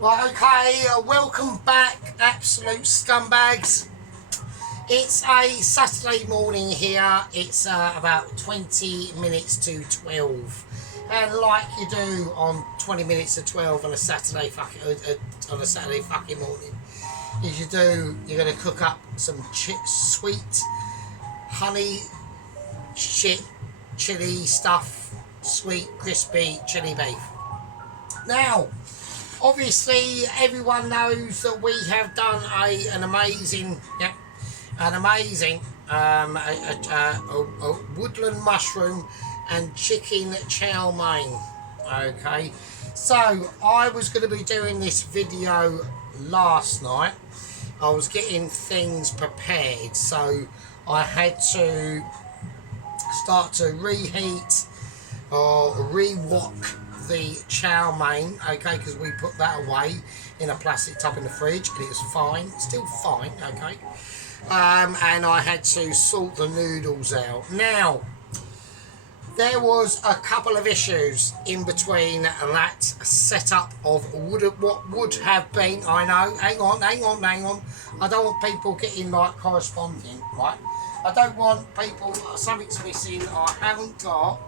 Right, okay, welcome back, absolute scumbags. It's a Saturday morning here. It's about 20 minutes to 12. And like you do on 20 minutes to 12 on a Saturday fucking morning, is you're going to cook up some sweet, honey, chili stuff, sweet, crispy chili beef. Now, obviously, everyone knows that we have done an amazing woodland mushroom and chicken chow mein. Okay, so I was going to be doing this video last night. I was getting things prepared, so I had to start to reheat or re-wok the chow mein, okay, because we put that away in a plastic tub in the fridge and it was fine, still fine, okay. And I had to sort the noodles out. Now, there was a couple of issues in between that setup of what would have been, I know, hang on, I don't want people getting like corresponding, right? I don't want people, something's missing, I haven't got,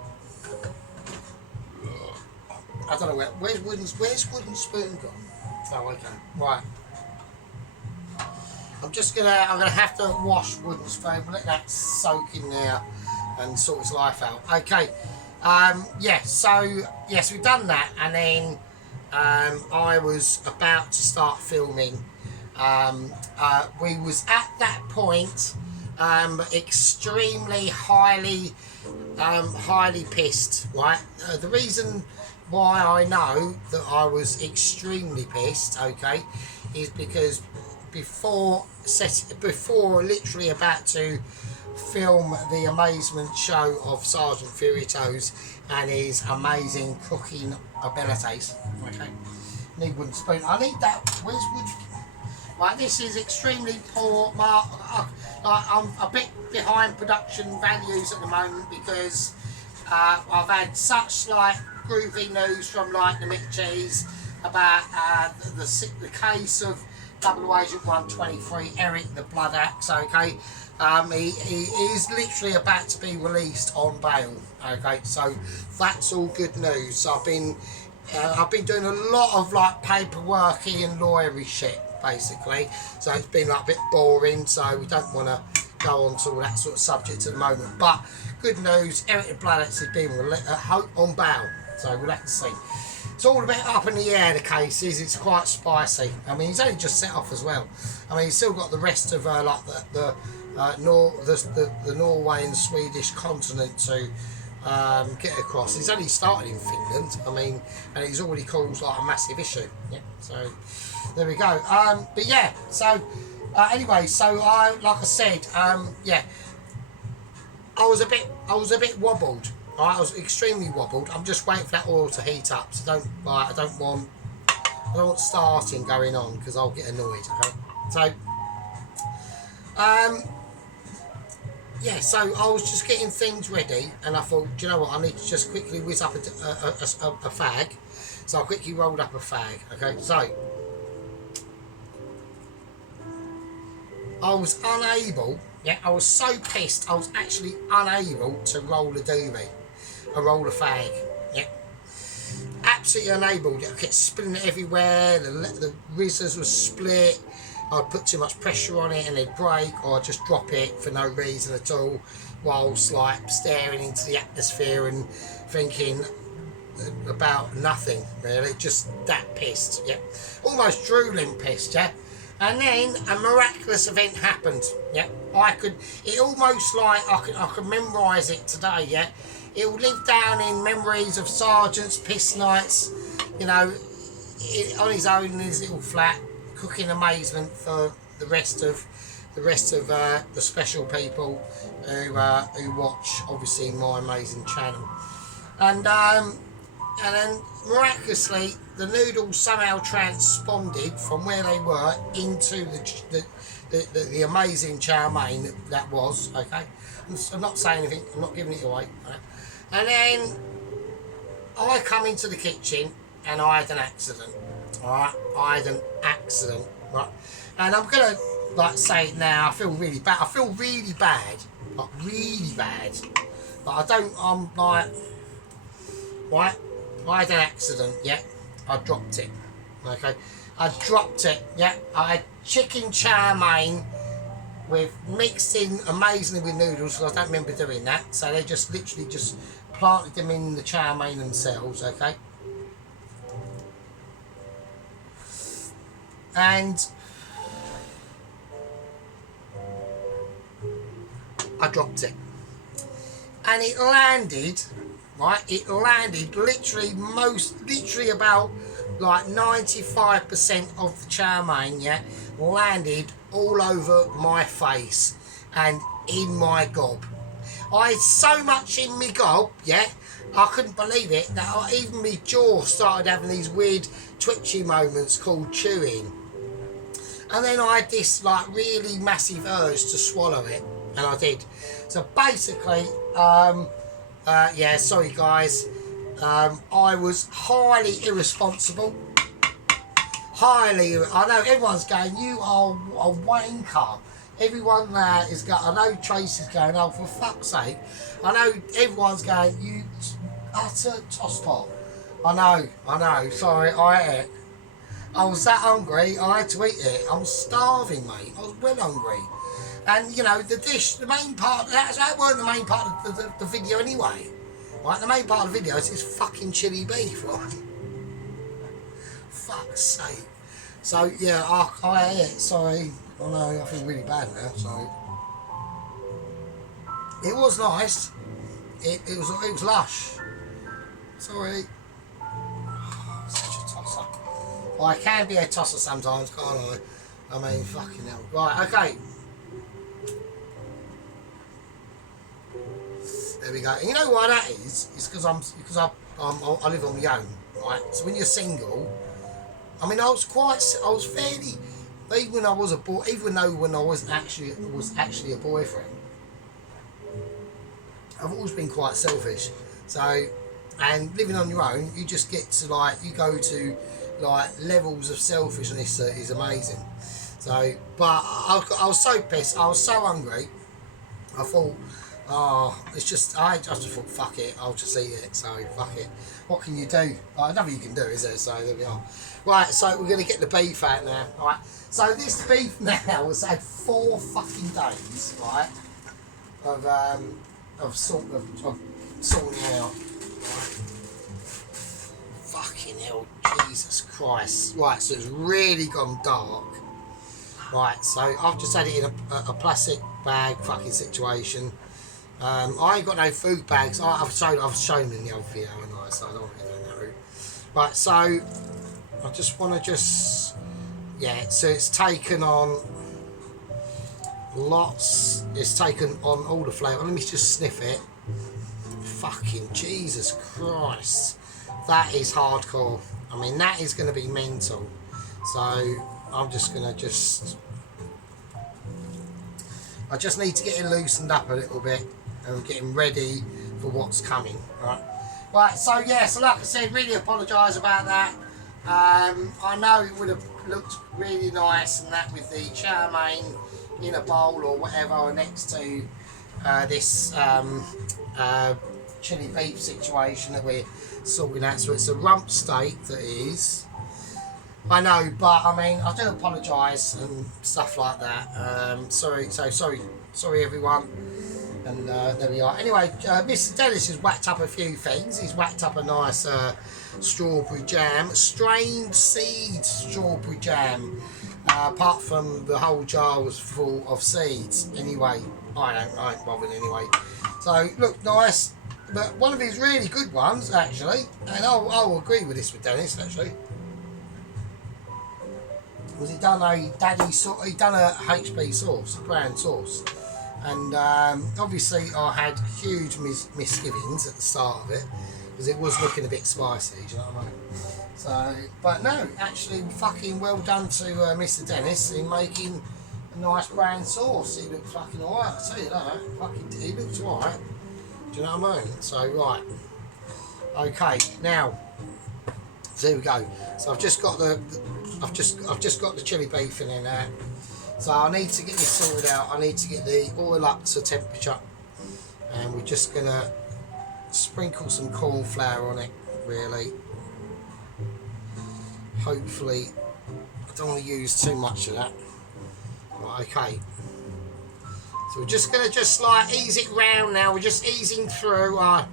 I don't know where's wooden spoon gone? Oh, okay, right. I'm gonna have to wash wooden spoon, let that soak in there and sort its life out. Okay, yeah, so yes, we've done that, and then I was about to start filming. We was at that point extremely highly pissed, right? The reason why I know that I was extremely pissed, okay, is because before literally about to film the amazement show of Sergeant Furito's and his amazing cooking abilities, okay, need wooden spoon, I need that, where's wood? Right, this is extremely poor, I'm a bit behind production values at the moment because I've had such like groovy news from like the McCheese about the case of Double Agent 123, Eric the Blood Axe, okay. He is literally about to be released on bail, okay, so that's all good news. So I've been doing a lot of like paperworky and lawyery shit basically, so it's been like a bit boring, so we don't want to go on to all that sort of subject at the moment. But good news, Eric the Blood Axe is being on bail, so we'll have to see. It's all a bit up in the air, the cases. It's quite spicy. I mean, he's only just set off as well. I mean, he's still got the rest of like the Norway and Swedish continent to get across. He's only started in Finland. I mean, and he's already caused like a massive issue. Yeah. So there we go. But yeah. So anyway, so like I said, yeah, I was a bit wobbled. I was extremely wobbled. I'm just waiting for that oil to heat up, so I don't want starting going on because I'll get annoyed. Okay, so yeah, so I was just getting things ready, and I thought, do you know what? I need to just quickly whiz up a fag. So I quickly rolled up a fag. Okay, so I was unable. Yeah, I was so pissed. I was actually unable to roll a doobie. A roll of fag, yeah, absolutely unable. I kept spinning it everywhere. The rizzers were split. I'd put too much pressure on it and it'd break, or I'd just drop it for no reason at all, whilst like staring into the atmosphere and thinking about nothing really. Just that pissed, yeah, almost drooling pissed, yeah. And then a miraculous event happened, yeah. It almost like I could memorise it today, yeah. It will live down in memories of Sergeant's piss nights, you know, on his own in his little flat, cooking amazement for the rest of the special people who watch obviously my amazing channel. And then miraculously the noodles somehow transponded from where they were into the amazing chow mein that was, okay. I'm not saying anything, I'm not giving it away, right? And then I come into the kitchen and I had an accident. Alright, I had an accident. Right, and I'm gonna like say it now. I feel really bad. I feel really bad, like really bad. But I don't. I'm like, right. I had an accident. Yeah, I dropped it. Okay, I dropped it. Yeah, I had chicken chow mein with mixed in amazingly with noodles. Because I don't remember doing that. So they just literally just planted them in the chow mein themselves. Okay, and I dropped it, and it landed. Right, it landed literally about like 95% of the chow mein, yeah, landed all over my face and in my gob. I had so much in my gob, yeah, I couldn't believe it, that even my jaw started having these weird twitchy moments called chewing. And then I had this like really massive urge to swallow it, and I did. So basically, yeah, sorry guys, I was highly irresponsible. I know everyone's going, you are a wanker. Everyone there is going, I know Tracy's going, oh for fuck's sake. I know everyone's going, you utter tosspot. I know, sorry, I ate it. I was that hungry, I had to eat it. I was starving, mate. I was well hungry. And, you know, the dish, the main part, that weren't the main part of the video anyway. Right, the main part of the video is fucking chili beef, right? Fuck's sake. So, yeah, I ate it, sorry. Oh no, I feel really bad now, sorry. It was nice. It was lush. Sorry. Such a tosser. Well, I can be a tosser sometimes, can't I? I mean, fucking hell. Right, okay. There we go. And you know why that is? It's because I live on my own, right? So when you're single, I mean, I was fairly, even when I was a boy, even though when I was actually a boyfriend, I've always been quite selfish. So, and living on your own, you just get to like, you go to like levels of selfishness that is amazing. So, but I was so pissed, I was so hungry, I thought, oh, I just thought, fuck it, I'll just eat it, so fuck it. What can you do? Nothing you can do, is there? So there we are. Right, so we're going to get the beef out now, right? So this beef now has had 4 fucking days, right, of sorting out, right? Fucking hell, Jesus Christ. Right, so it's really gone dark. Right, so I've just had it in a plastic bag fucking situation. I ain't got no food bags. I've shown in the other video, and so I don't want to go down that route. Right, so I just want to yeah. So it's taken on lots. It's taken on all the flavour. Let me just sniff it. Fucking Jesus Christ, that is hardcore. I mean, that is going to be mental. So I'm just going to I just need to get it loosened up a little bit and getting ready for what's coming. Right, so yeah, so like I said, really apologise about that. I know it would have looked really nice and that with the chow mein in a bowl or whatever next to this chili beef situation that we're sorting out. So it's a rump steak that is. I know, but I mean, I do apologise and stuff like that. Sorry everyone. And there we are. Anyway, Mr. Dennis has whacked up a few things. He's whacked up a nice strawberry jam, strained seed strawberry jam. Apart from the whole jar was full of seeds. Anyway, I ain't bothered anyway. So look nice, but one of his really good ones actually, and I'll agree with this with Dennis actually. Was he done a HB sauce, a brown sauce, and obviously I had huge misgivings at the start of it because it was looking a bit spicy. Do you know what I mean? So, but no, actually, fucking well done to Mr. Dennis in making a nice brown sauce. He looked fucking alright. I tell you that, he looked alright. Do you know what I mean? So right, okay, now So here we go. So I've just got the I've just got the chili beef in there. So I need to get this sorted out. I need to get the oil up to temperature, and we're just gonna sprinkle some corn flour on it. Really, hopefully, I don't want to use too much of that. Right, okay. So we're just gonna like ease it round now. We're just easing through our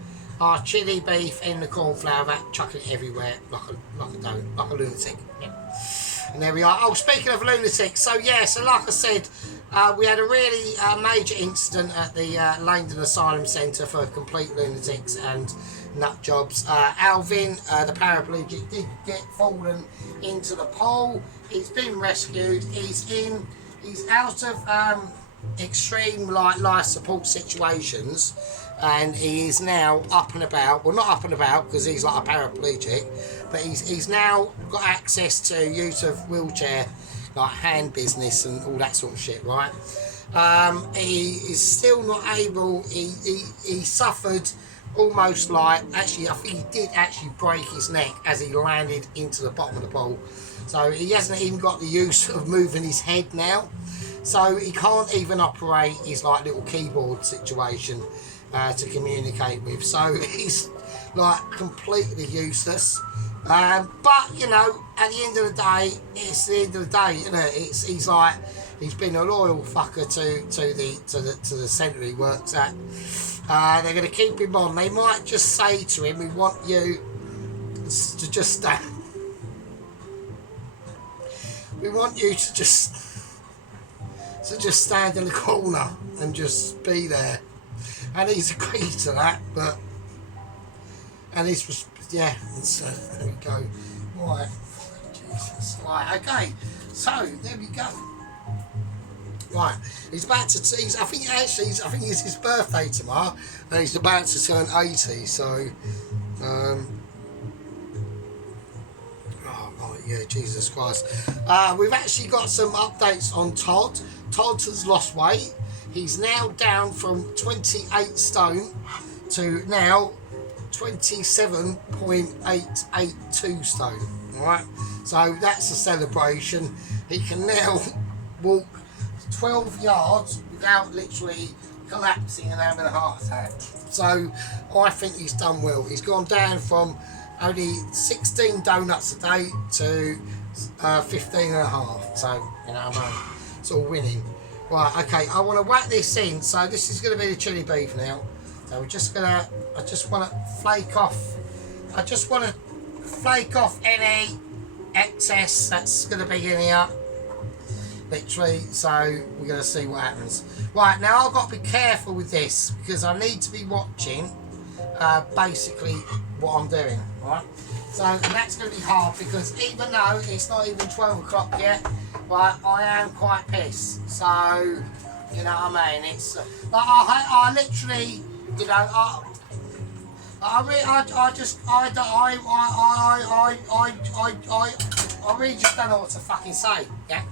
chili beef in the corn flour, chucking it everywhere like a lunatic. Yeah. And there we are. Oh, speaking of lunatics, so yeah, so like I said, we had a really major incident at the Langdon Asylum Centre for complete lunatics and nut jobs. Alvin, the paraplegic, did get fallen into the pool. He's been rescued. He's out of extreme life support situations, and he is now up and about. Well, not up and about because he's like a paraplegic, but he's now got access to use of wheelchair, like hand business and all that sort of shit, right? He is still not able. He suffered almost like, actually I think he did actually break his neck as he landed into the bottom of the pool. So he hasn't even got the use of moving his head now. So he can't even operate his like little keyboard situation to communicate with. So he's like completely useless. But you know, at the end of the day, it's the end of the day, isn't it? He's like, he's been a loyal fucker to the centre he works at. They're going to keep him on. They might just say to him, "We want you to just stand. We want you to just stand in the corner and just be there." And he's agreed to that, but and he's yeah. So there we go. Right, Jesus. Right, okay. So there we go. Right, he's about to. I think it's his birthday tomorrow, and he's about to turn 80. So, oh right, yeah, Jesus Christ. We've actually got some updates on Todd. Todd has lost weight. He's now down from 28 stone to now 27.882 stone. All right, so that's a celebration. He can now walk 12 yards without literally collapsing and having a heart attack. So I think he's done well. He's gone down from only 16 donuts a day to 15 and a half. So, you know what I mean? It's all winning. Right, okay, I want to whack this in. So this is going to be the chili beef now. So we're just going to, I just want to flake off any excess that's going to be in here. Literally, so we're going to see what happens. Right, now I've got to be careful with this because I need to be watching basically what I'm doing, right? So, and that's going to be hard because even though it's not even 12 o'clock yet, right, I am quite pissed. So, you know what I mean? It's like I literally, you know, I really just don't know what to fucking say, yeah?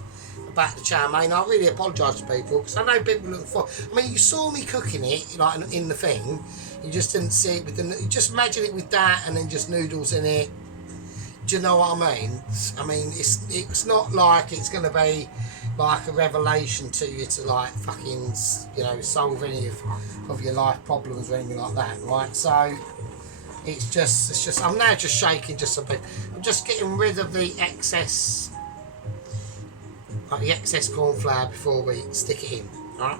About the Chow-mein. I really apologise to people because I know people look for. I mean, you saw me cooking it like in the thing. You just didn't see it with the. You just imagine it with that and then just noodles in it. Do you know what I mean? I mean, it's not like it's going to be like a revelation to you to like fucking, you know, solve any of your life problems or anything like that, right? So it's just I'm now just shaking just a bit. I'm just getting rid of the excess. Like the excess corn flour before we stick it in, right?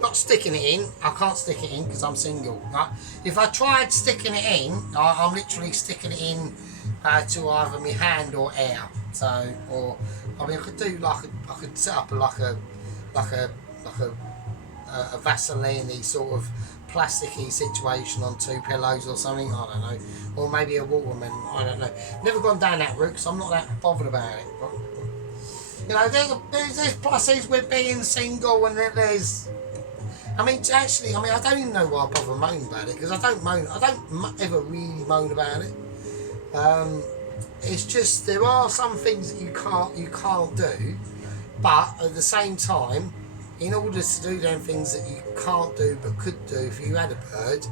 Not sticking it in, I can't stick it in because I'm single, right? If I tried sticking it in, I'm literally sticking it in to either my hand or air. So, or I mean, I could do like I could set up a Vaseline-y sort of plasticky situation on two pillows or something. I don't know, or maybe a watermelon. I don't know. Never gone down that route because I'm not that bothered about it. Right? You know, there's pluses with being single, and then there's. I mean, actually, I don't even know why I bother moaning about it because I don't ever really moan about it. It's just there are some things that you can't do, but at the same time, in order to do them things that you can't do but could do if you had a bird,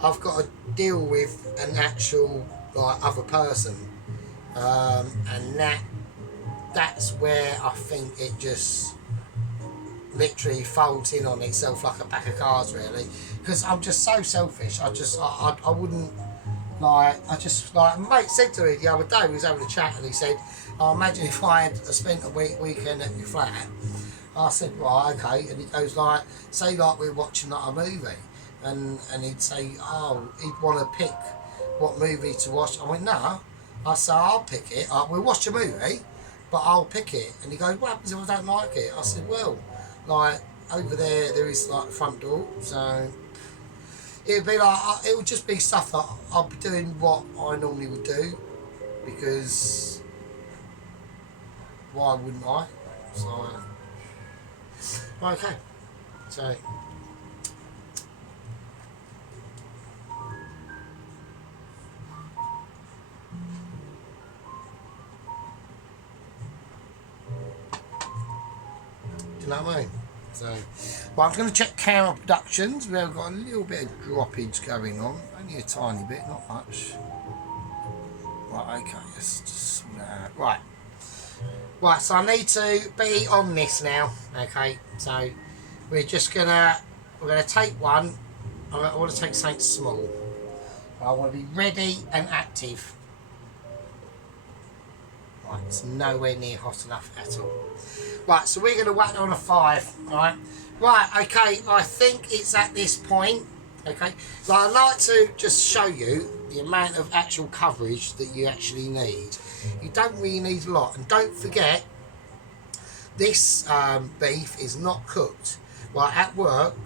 I've got to deal with an actual like other person. and that's where I think it just literally folds in on itself like a pack of cards, really. Because I'm just so selfish. I wouldn't like. I just like. My mate said to me the other day, we was having a chat, and he said, "I imagine if I had spent a weekend at your flat." I said, "Right, okay," and he goes like, "Say like we're watching like a movie," and he'd say, "Oh, he'd want to pick what movie to watch." I went, "No." I said, "I'll pick it. We'll watch a movie, but I'll pick it." And he goes, "What happens if I don't like it?" I said, "Well, like over there is like the front door, so it'd be like it would just be stuff that I'll be doing what I normally would do, because why wouldn't I?" So okay, so do you know what I mean? So, well, I'm going to check camera productions. We've got a little bit of droppage going on, only a tiny bit, not much. Right, okay, let's just sort that out. Right, so I need to be on this now. Okay, so we're gonna take one. I want to take something small. I want to be ready and active. Right, it's nowhere near hot enough at all. Right, so we're going to whack on a 5, right? Right, okay, I think it's at this point, okay? So I'd like to just show you the amount of actual coverage that you actually need. You don't really need a lot. And don't forget, this beef is not cooked. Right, at work,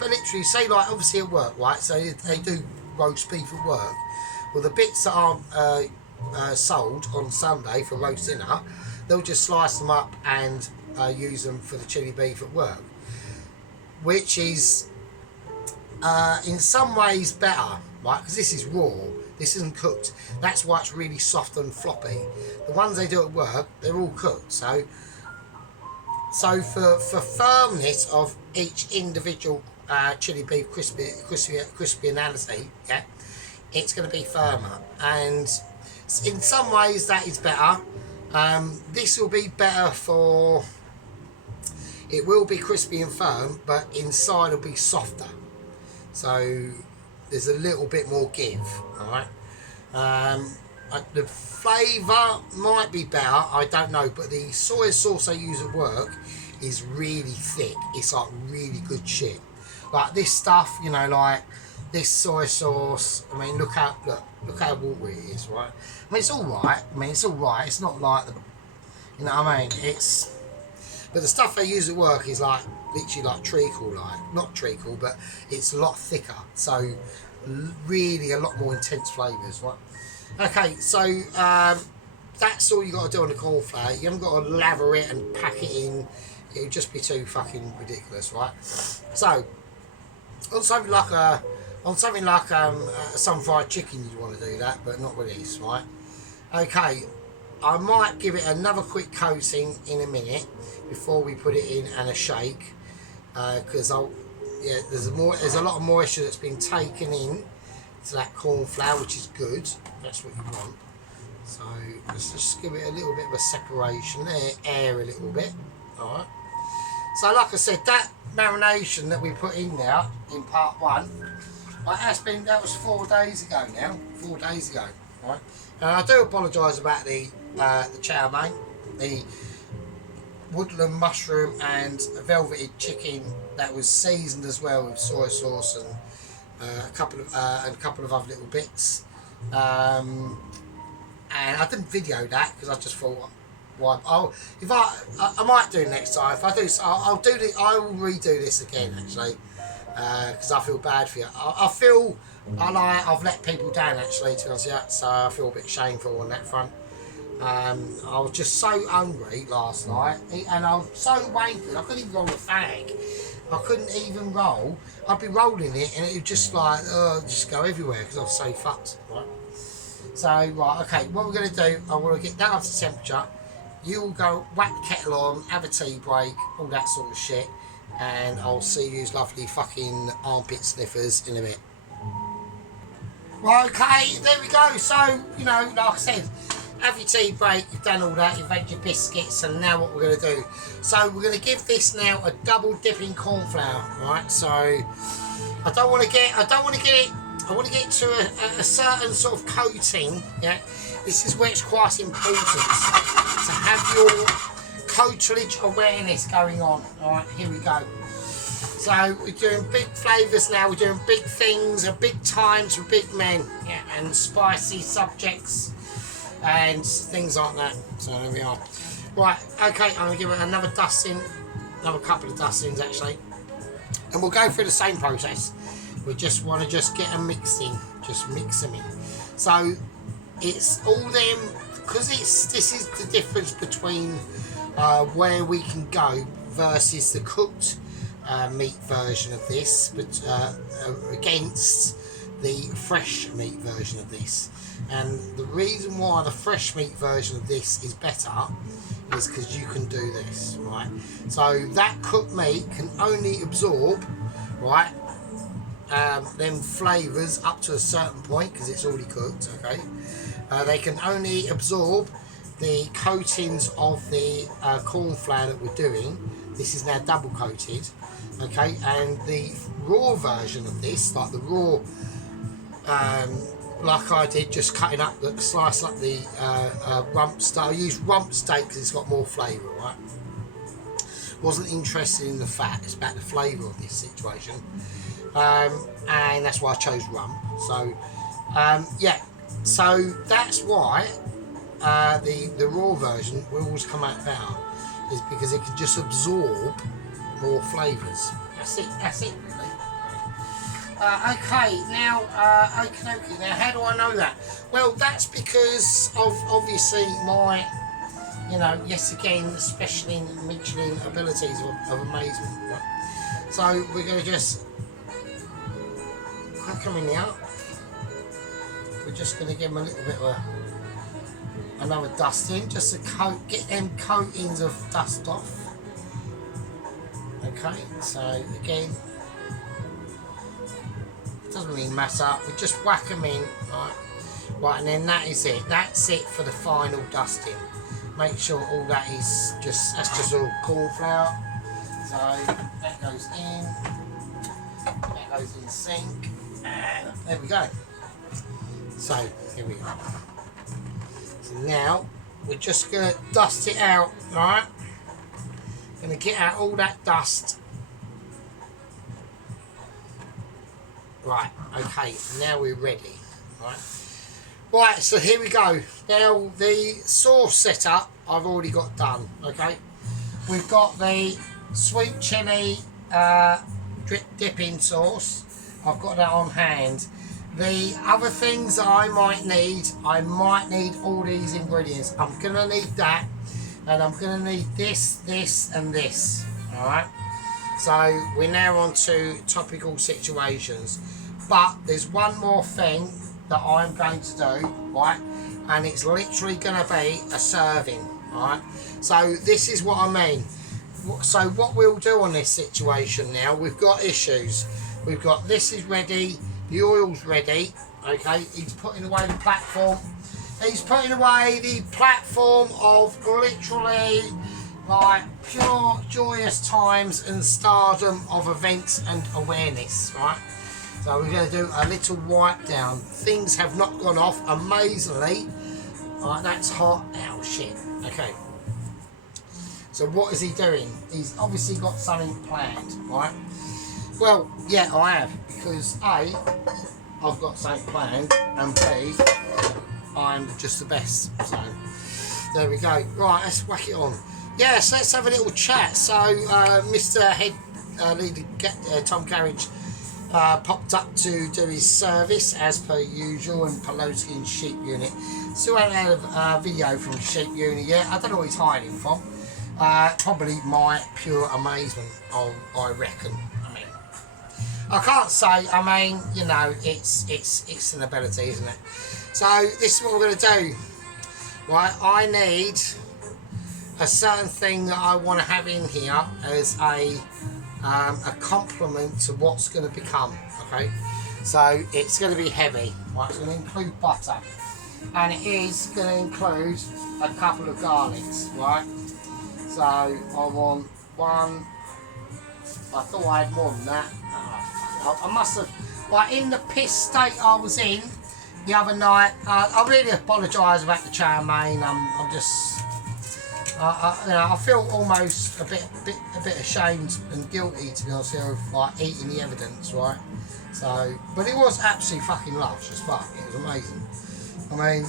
but literally, say like, obviously at work, right? So they do roast beef at work. Well, the bits that aren't sold on Sunday for roast dinner, they'll just slice them up and use them for the chili beef at work, which is in some ways better, right? Because this is raw, this isn't cooked. That's why it's really soft and floppy. The ones they do at work, they're all cooked. So for firmness of each individual chili beef crispy yeah, it's going to be firmer, and in some ways that is better. This will be better for, it will be crispy and firm, but inside will be softer, so there's a little bit more give. Alright, the flavour might be better, I don't know, but the soy sauce I use at work is really thick. It's like really good shit. Like this stuff, you know, like this soy sauce, I mean, look how watery it is, right? I mean, it's alright. It's not like the, you know what I mean? But the stuff they use at work is like literally like treacle, like not treacle, but it's a lot thicker. So really a lot more intense flavours, right? Okay, so that's all you got to do on the cauliflower. You haven't got to lather it and pack it in. It would just be too fucking ridiculous, right? So on something like some fried chicken, you'd want to do that, but not with this, right? Okay, I might give it another quick coating in a minute before we put it in and a shake, because there's a lot of moisture that's been taken in to that corn flour, which is good. That's what you want. So let's just give it a little bit of a separation there, air a little bit. All right. So like I said, that marination that we put in there in part 1, that was 4 days ago now. 4 days ago, right? And I do apologise about the chow-mein, the woodland mushroom and velveted chicken that was seasoned as well with soy sauce and a couple of other little bits. And I didn't video that because I just thought, why? I might do next time. If I do, I will redo this again actually, because I feel bad for you. I feel I've let people down actually, to be honest with you, so I feel a bit shameful on that front. I was just so hungry last night, and I was so wankered. I couldn't even roll a fag. I couldn't even roll. I'd be rolling it, and it would just like just go everywhere because I was so fucked. Right. So right, okay. What we're gonna do? I want to get that up to temperature. You'll go whack the kettle on, have a tea break, all that sort of shit, and I'll see you lovely fucking armpit sniffers in a bit. Right, okay, there we go. So, you know, like I said, have your tea break, you've done all that, you've had your biscuits, and now what we're going to do. So we're going to give this now a double dipping corn flour, right? So I want to get it to a certain sort of coating, yeah? This is where it's quite important to have your cartilage awareness going on. Alright, here we go. So we're doing big flavours now, we're doing big things, big times for big men, yeah, and spicy subjects and things like that. So there we are. Right, okay, I'm going to give it another dusting, another couple of dustings actually, and we'll go through the same process. We just want to get them mixed in, just mix them in. So it's all them, because this is the difference between where we can go versus the cooked meat version of this, but against the fresh meat version of this. And the reason why the fresh meat version of this is better is because you can do this, right? So that cooked meat can only absorb, right, them flavours up to a certain point because it's already cooked, okay? They can only absorb the coatings of the corn flour that we're doing. This is now double coated, okay? And the raw version of this, like the raw, like I did, just cutting up, slice up the rump steak. I use rump steak because it's got more flavour, right? Wasn't interested in the fat, it's about the flavour of this situation. And that's why I chose rump. So, yeah, so that's why the raw version will always come out better, is because it can just absorb more flavours. That's it really. Okay, now, okay, now how do I know that? Well, that's because of obviously my, you know, yes again, special Michelin abilities of amazement. Right? So we're going to just crack them in now. We're just going to give them a little bit of another dusting, just to get them coatings of dust off. Okay, so again, doesn't really matter, we just whack them in, right, and then that is it, that's it for the final dusting. Make sure all that is that's just all corn flour. So that goes in, that goes in the sink, and there we go. So here we go. So now we're just going to dust it out, right? Going to get out all that dust. Right, okay, now we're ready, right? Right, so here we go. Now the sauce setup I've already got done, okay? We've got the sweet chili dipping sauce. I've got that on hand. The other things that I might need all these ingredients. I'm going to need that, and I'm going to need this, this, and this, alright? So we're now on to topical situations, but there's one more thing that I'm going to do, right? And it's literally going to be a serving, right? So this is what I mean. So what we'll do on this situation now, we've got issues. We've got this is ready, the oil's ready, okay? He's putting away the platform. He's putting away the platform of literally like pure joyous times and stardom of events and awareness, right? So we're going to do a little wipe down. Things have not gone off amazingly. Right, that's hot. Oh shit. Okay. So what is he doing? He's obviously got something planned, right? Well, yeah, I have, because A, I've got something planned, and B, I'm just the best. So there we go. Right, let's whack it on. Yes, let's have a little chat. So, Mr. Head Leader Tom Carriage popped up to do his service as per usual in Pelosi's sheep unit. Still haven't had a video from sheep unit yet. I don't know what he's hiding from. Probably my pure amazement, I reckon. I mean, I can't say. I mean, you know, it's an ability, isn't it? So this is what we're going to do. Right, I need a certain thing that I want to have in here as a complement to what's going to become. Okay, so it's going to be heavy. Right, it's going to include butter. and it is going to include a couple of garlics, right? So I want one. I thought I had more than that. I must have, like, in the piss state I was in the other night. I really apologise about the chow mein. I'm just, you know, I feel almost a bit ashamed and guilty, to be honest, of like eating the evidence, right? So, but it was absolutely fucking lush as fuck. It was amazing. I mean,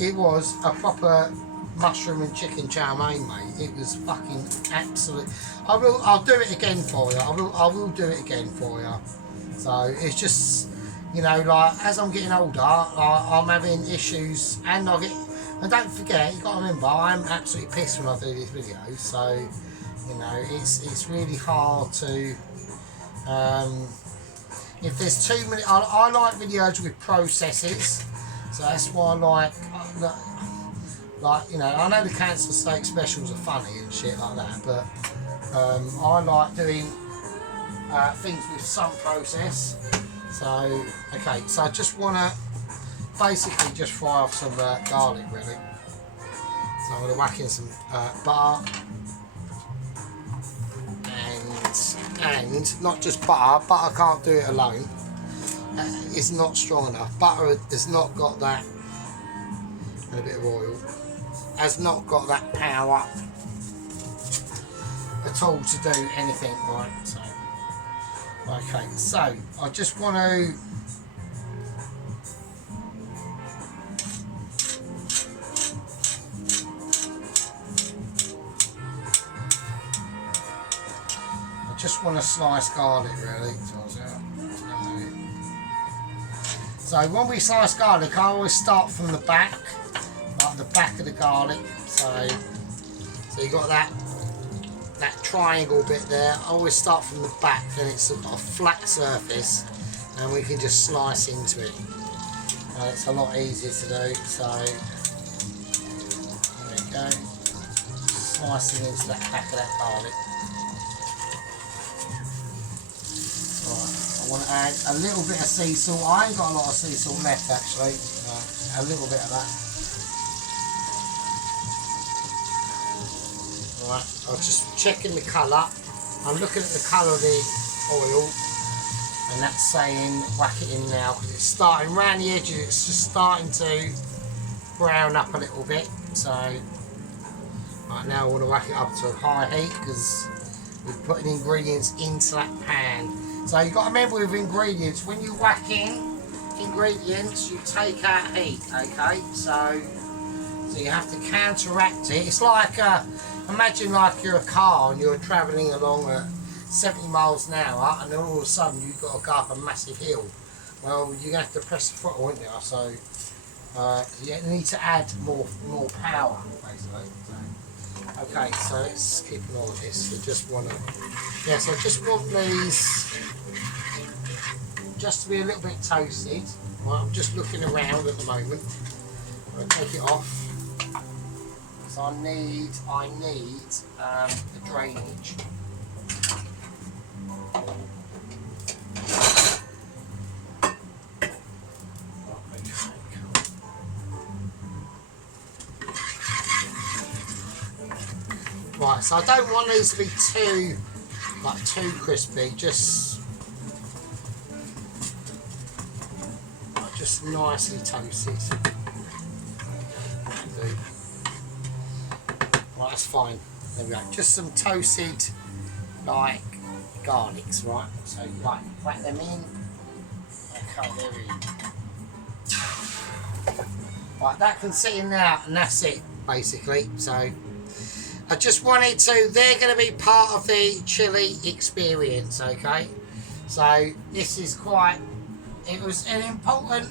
it was a proper mushroom and chicken chow mein, mate. It was fucking absolute. I'll do it again for you. I will do it again for you. So it's just, you know, like, as I'm getting older, I'm having issues, and and don't forget, you got to remember, I'm absolutely pissed when I do these videos. So, you know, it's really hard to. If there's too many, I like videos with processes, so that's why I like, you know, I know the cancer steak specials are funny and shit like that, but I like doing things with some process. So, okay, so I just want to basically just fry off some garlic, really. So I'm going to whack in some butter, and not just butter. Butter can't do it alone. It's not strong enough. Butter has not got that, and a bit of oil, has not got that power at all to do anything, right? So, okay, so I just want to slice garlic, really. So when we slice garlic, I always start from the back, like the back of the garlic. So you got that triangle bit there. I always start from the back, then it's got a flat surface, and we can just slice into it. It's a lot easier to do. So there we go, slicing into that back of that garlic. I want to add a little bit of sea salt. I ain't got a lot of sea salt left, actually. A little bit of that. Right, I'm just checking the colour. I'm looking at the colour of the oil, and that's saying whack it in now, because it's starting round the edges. It's just starting to brown up a little bit. So right now I want to whack it up to a high heat, because we're putting ingredients into that pan. So you've got to remember with ingredients, when you whack in ingredients, you take out heat, okay? So you have to counteract it. It's like, imagine like you're a car and you're travelling along at 70 miles an hour, and then all of a sudden you've got to go up a massive hill. Well, you're going to have to press the throttle, aren't you? So you need to add more power, basically. Okay, so let's keep an eye on this. I just want to, yes, I just want these just to be a little bit toasted. Right, I'm just looking around at the moment. I'm going to take it off. So I need the drainage. Right, so I don't want these to be too crispy, just nicely toasted. Right, that's fine. There we go. Just some toasted, like, garlics, right? So, right, whack them in. Okay, there we go. Right, that can sit in there, and that's it, basically. So I just wanted to, they're going to be part of the chili experience, okay? So this is quite, it was an important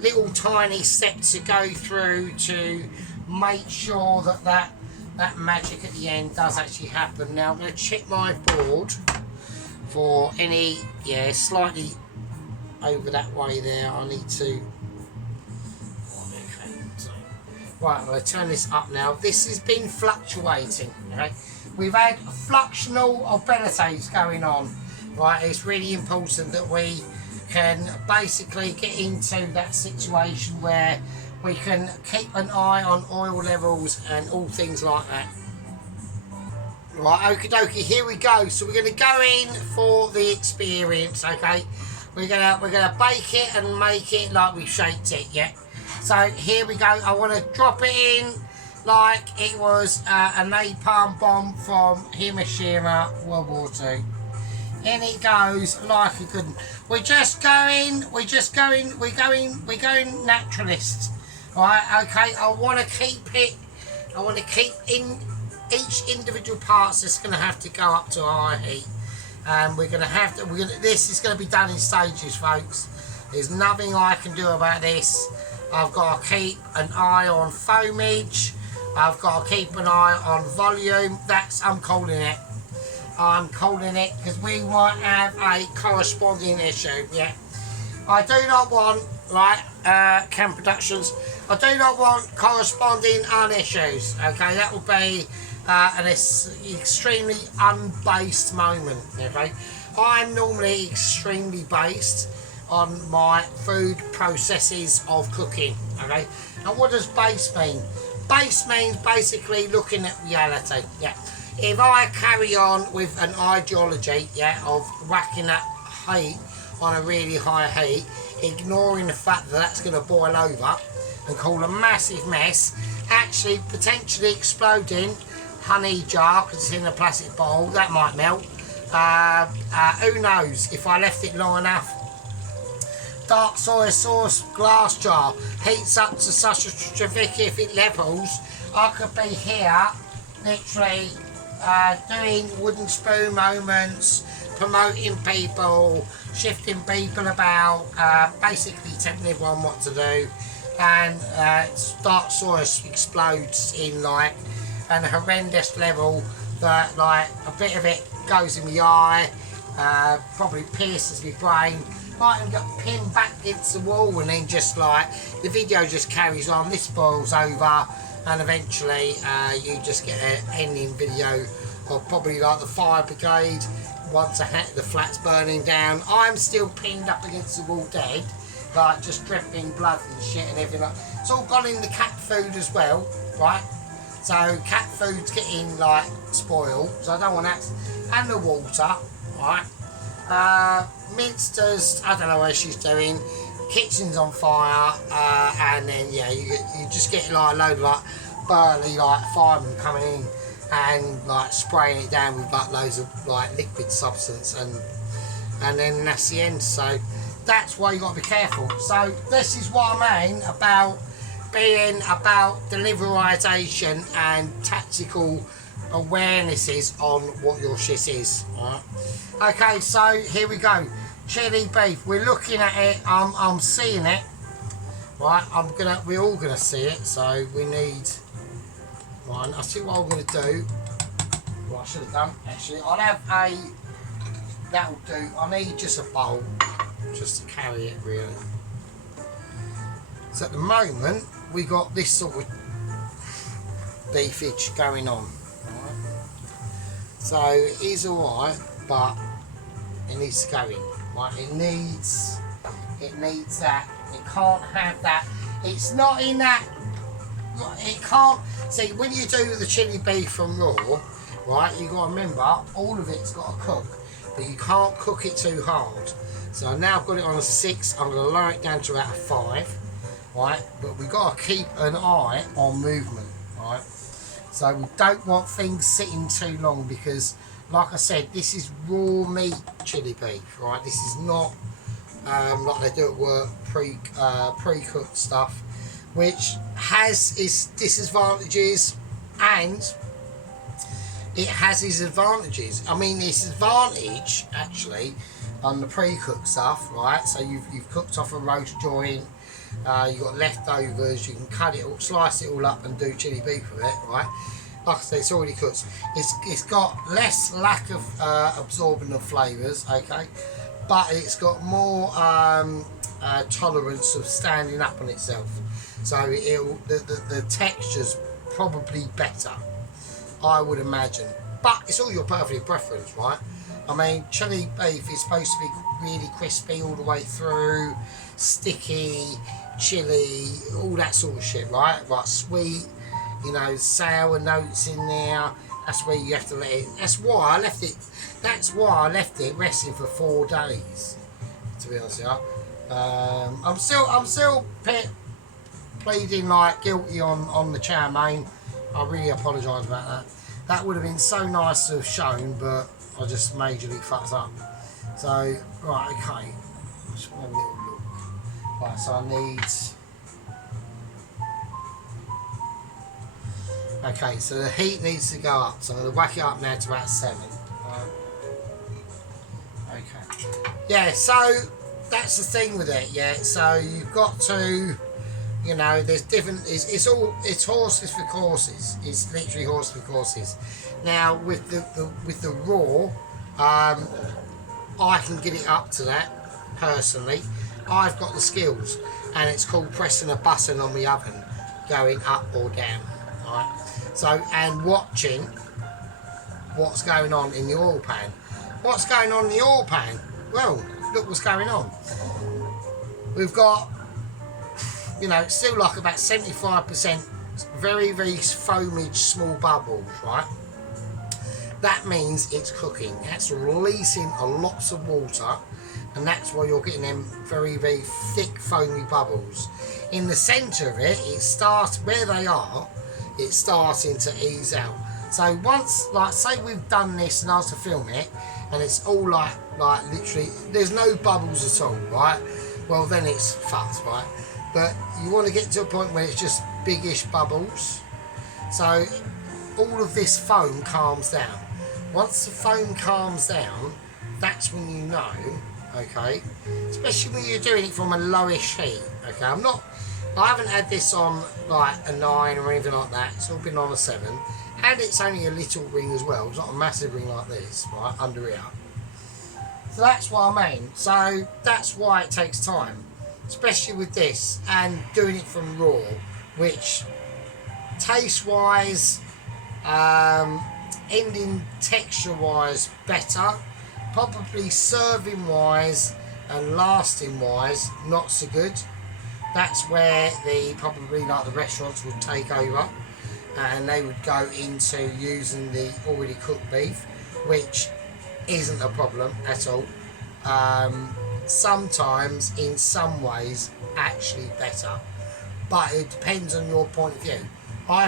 little tiny step to go through to make sure that magic at the end does actually happen. Now I'm going to check my board for any, yeah, slightly over that way there. I need to, right, I'm going to turn this up now. This has been fluctuating, right? We've had fluxional abilities going on, right? It's really important that we can basically get into that situation where we can keep an eye on oil levels and all things like that. Right, okie dokie, here we go. So we're going to go in for the experience, okay? We're gonna bake it and make it like we shaped it, yeah? So here we go. I want to drop it in like it was a napalm bomb from Hiroshima, World War II. In it goes like a good. We're going naturalist. Right, okay, I want to keep in each individual parts that's going to have to go up to high heat. And this is going to be done in stages, folks. There's nothing I can do about this. I've got to keep an eye on foamage. I've got to keep an eye on volume. I'm calling it. I'm calling it because we might have a corresponding issue, yeah. I do not want, right, Cam Productions, I do not want corresponding issues, okay? That will be an extremely unbased moment, okay? I'm normally extremely based on my food processes of cooking, okay? And what does base mean? Base means basically looking at reality, yeah. If I carry on with an ideology, yeah, of whacking up heat on a really high heat, ignoring the fact that that's going to boil over and cause a massive mess, actually potentially exploding honey jar because it's in a plastic bowl, that might melt. Who knows, if I left it long enough. Dark soy sauce glass jar heats up to such a traffic, if it levels, I could be here literally doing wooden spoon moments, promoting people, shifting people about, basically telling everyone what to do, and dark sauce explodes in like an horrendous level that like a bit of it goes in my eye, probably pierces my brain, might even get pinned back against the wall, and then just like the video just carries on, this boils over, and eventually you just get an ending video of probably like the fire brigade once the flat's burning down. I'm still pinned up against the wall dead, like just dripping blood and shit and everything. It's all gone in the cat food as well, right? So cat food's getting like spoiled, so I don't want that. And the water, right? Minster's, I don't know what she's doing. Kitchen's on fire, and then yeah, you just get like a load of like burly like firemen coming in and like spraying it down with like loads of like liquid substance, and then that's the end. So that's why you got to be careful. So this is what I mean about being about deliverization and tactical awarenesses on what your shit is. Right? Okay, so here we go. Chili beef. We're looking at it. I'm seeing it. Right. We're all gonna see it. So we need one. I'll see what I'm gonna do. What I should have done actually. I'll have a. That'll do. I need just a bowl, just to carry it really. So at the moment we got this sort of beefage going on. Right? So it is alright, but it needs to go in. Right? It needs that. It can't have that. It's not in that. It can't. See, when you do the chili beef from raw, right? You got to remember all of it's got to cook, but you can't cook it too hard. So I've now got it on a 6. I'm going to lower it down to about a 5. Right, but we've got to keep an eye on movement, right? So we don't want things sitting too long because, like I said, this is raw meat chili beef, right? This is not like they do at work, pre-cooked stuff, which has its disadvantages and it has its advantages. I mean, its advantage actually on the pre-cooked stuff, right? So you've cooked off a roast joint. You've got leftovers, you can cut it, slice it all up and do chili beef with it, right? Like I say, it's already cooked. It's got less lack of absorbing of flavours, okay? But it's got more tolerance of standing up on itself. So the texture's probably better, I would imagine. But it's all your perfect preference, right? I mean, chili beef is supposed to be really crispy all the way through, sticky, chili, all that sort of shit, right? Like sweet, you know, sour notes in there. That's where you have to let it. That's why I left it. That's why I left it resting for 4 days. To be honest with you, I'm still pleading like guilty on the Chow-mein. I really apologise about that. That would have been so nice to have shown, but I just majorly fucked up. So right, okay. Just have a little look. Right, so I need. Okay, so the heat needs to go up. So I'm going to whack it up now to about 7. Okay. Yeah, so that's the thing with it. Yeah, so you've got to, you know, there's different. It's horses for courses. It's literally horses for courses. Now with the raw, I can get it up to that personally. I've got the skills, and it's called pressing a button on the oven, going up or down. Right. So, and watching what's going on in the oil pan. What's going on in the oil pan? Well, look what's going on. We've got, you know, still like about 75% very, very foamy small bubbles, right? That means it's cooking. That's releasing a lots of water, and that's why you're getting them very, very thick foamy bubbles. In the centre of it, it starts where they are. It's starting to ease out. So once, like, say we've done this and I was to film it, and it's all like literally, there's no bubbles at all, right? Well, then it's fucked, right? But you want to get to a point where it's just biggish bubbles. So all of this foam calms down. Once the foam calms down, that's when you know, okay? Especially when you're doing it from a lowish heat, okay? I haven't had this on like a 9 or anything like that. It's all been on a 7. And it's only a little ring as well. It's not a massive ring like this, right, under here. So that's what I mean. So that's why it takes time. Especially with this and doing it from raw, which taste-wise, ending texture-wise better. Probably serving-wise and lasting-wise not so good. That's where probably like the restaurants would take over, and they would go into using the already cooked beef, which isn't a problem at all. Sometimes, in some ways, actually better, but it depends on your point of view. I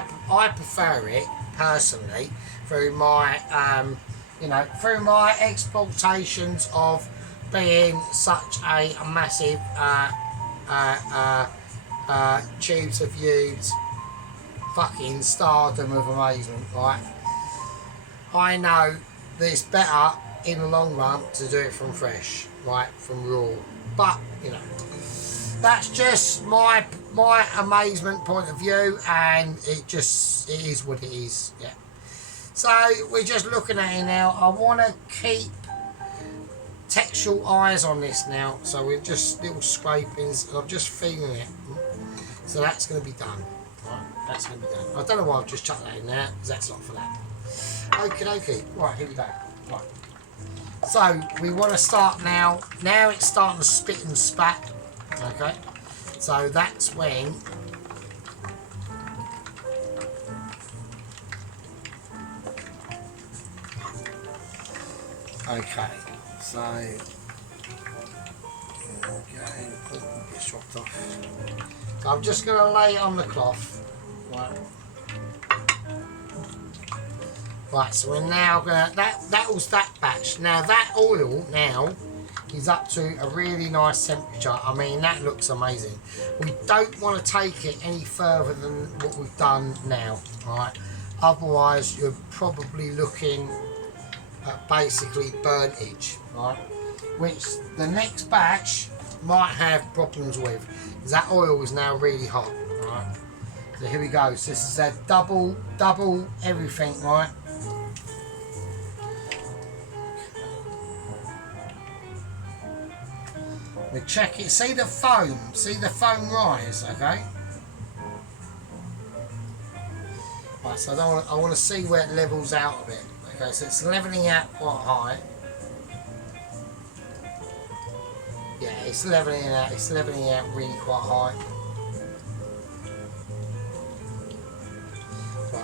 prefer it personally through my through my expectations of being such a massive tubes of views fucking stardom of amazement, right? I know that it's better in the long run to do it from fresh, right, from raw, but you know, that's just my amazement point of view, and it is what it is. Yeah, so we're just looking at it now. I want to keep textual eyes on this now, so we're just little scrapings, and I'm just feeling it. So that's going to be done. Right, that's going to be done. I don't know why I've just chucked that in there, because that's not for that. Okie dokie. Right, here we go. Right. So we want to start now. Now it's starting to spit and spat. Okay. So that's when okay. So okay, get chopped off. So I'm just going to lay it on the cloth. Right. Right, so we're now going to, that was that batch. Now that oil now is up to a really nice temperature. I mean, that looks amazing. We don't want to take it any further than what we've done now, right? Otherwise, you're probably looking at basically burnt-age, right? Which the next batch might have problems with, because that oil is now really hot, right? So here we go. So this is a double everything, right? We check it. See the foam rise, okay? Right, so I want to see where it levels out a bit. Okay, so it's leveling out quite high. Yeah, it's leveling out really quite high.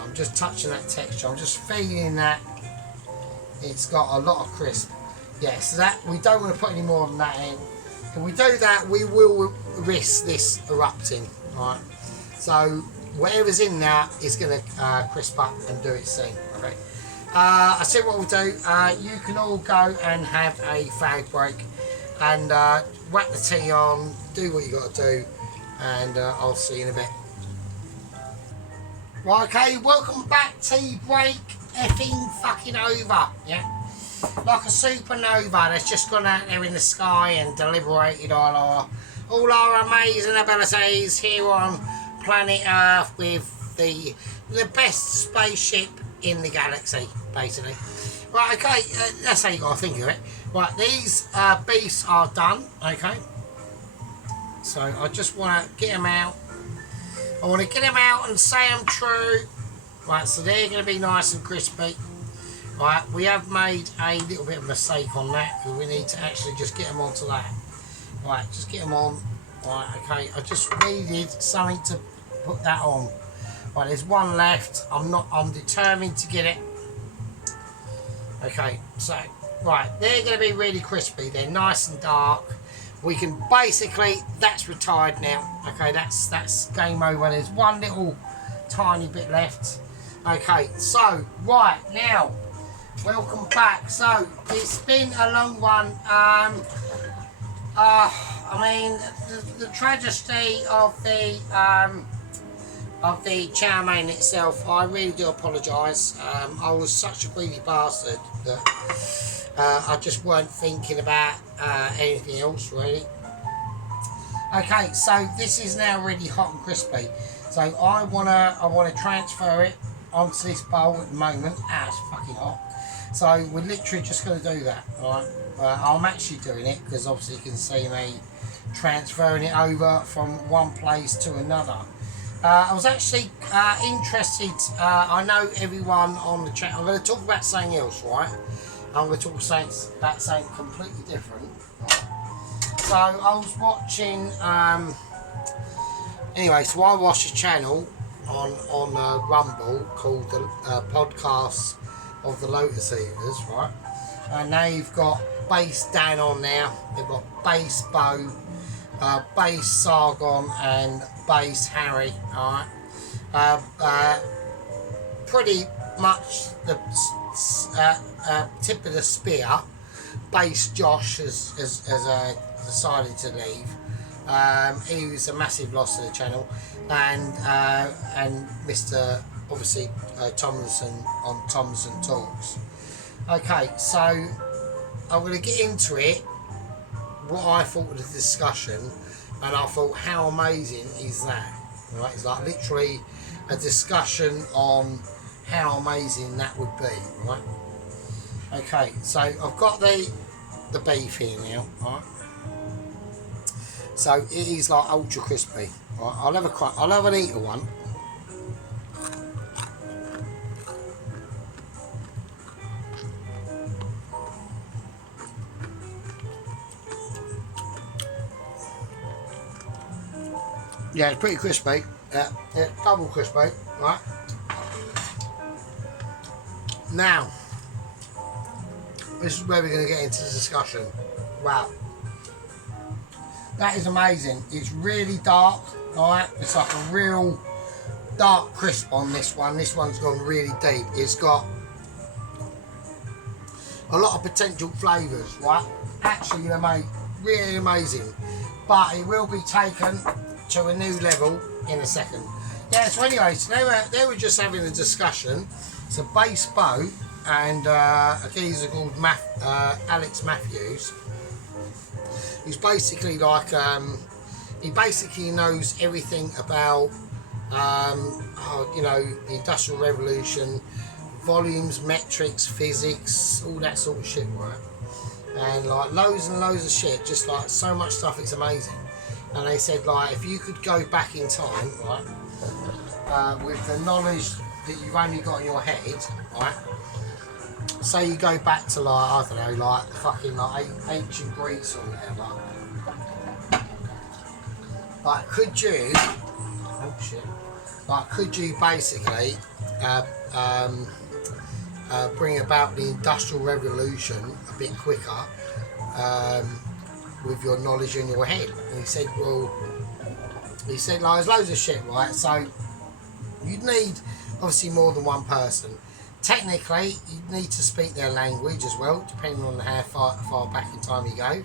I'm just touching that texture. I'm just feeling that it's got a lot of crisp. Yeah, so that we don't want to put any more than that in. If we do that, we will risk this erupting. Right. So whatever's in there is going to crisp up and do its thing. Okay. I said what we'll do. You can all go and have a fag break and whack the tea on. Do what you got to do, and I'll see you in a bit. Right, okay, welcome back. Tea break, effing fucking over, yeah? Like a supernova that's just gone out there in the sky and deliberated all our amazing abilities here on planet Earth with the best spaceship in the galaxy, basically. Right, okay, that's how you got to think of it. Right, these beefs are done, okay? So I just want to get them out. I want to get them out and say them true. Right, so they're going to be nice and crispy. Right, we have made a little bit of a mistake on that because we need to actually just get them onto that. Right, just get them on. Right, okay, I just needed something to put that on. Right, there's one left. I'm determined to get it. Okay, so, right, they're going to be really crispy. They're nice and dark. We can basically, that's retired now. Okay, that's game over. There's one little tiny bit left. Okay, so right now, welcome back. So it's been a long one. I mean, the tragedy of the Chow-mein itself, I really do apologise. I was such a greedy bastard that I just weren't thinking about anything else really. Okay, so this is now really hot and crispy. So I wanna transfer it onto this bowl at the moment. Ah, it's fucking hot. So we're literally just gonna do that. Alright. I'm actually doing it because obviously you can see me transferring it over from one place to another. I was actually interested. I know everyone on the chat. I'm going to talk about something else, right? I'm going to talk about something completely different. So I was watching. Anyway, so I watched a channel on Rumble called the Podcast of the Lotus Eaters, right? And they've got Bass Dan on there. They've got Bass Bo, Bass Sargon, and Bass Harry. All right. Pretty much the tip of the spear. Bass Josh has decided to leave. He was a massive loss to the channel, and Mr. obviously Tomlinson on Tomlinson Talks. Okay, so I'm going to get into it. What I thought of the discussion, and I thought, how amazing is that? Right, it's like literally a discussion on how amazing that would be, right? Okay, so I've got the beef here now, right? So it is like ultra crispy. Right? I'll have an eater one. Yeah, it's pretty crispy. Yeah, double crispy, right? Now, this is where we're going to get into the discussion. Wow. That is amazing. It's really dark, right? It's like a real dark crisp on this one. This one's gone really deep. It's got a lot of potential flavours, right? Actually, really amazing. But it will be taken to a new level in a second. Yeah, so anyway, so they were just having a discussion. It's a Bass Bo and a geezer called Alex Matthews. He's basically like, he basically knows everything about, you know, the Industrial Revolution, volumes, metrics, physics, all that sort of shit, right? And like loads and loads of shit, just like so much stuff, it's amazing. And they said, like, if you could go back in time, right, with the knowledge that you've only got in your head, right, say you go back to, like, I don't know, like, fucking, like, ancient Greece or whatever, like, could you, oh shit, like, could you basically bring about the industrial revolution a bit quicker with your knowledge in your head. And he said, well, like, there's loads of shit, right? So you'd need obviously more than one person. Technically, you need to speak their language as well, depending on how far back in time you go.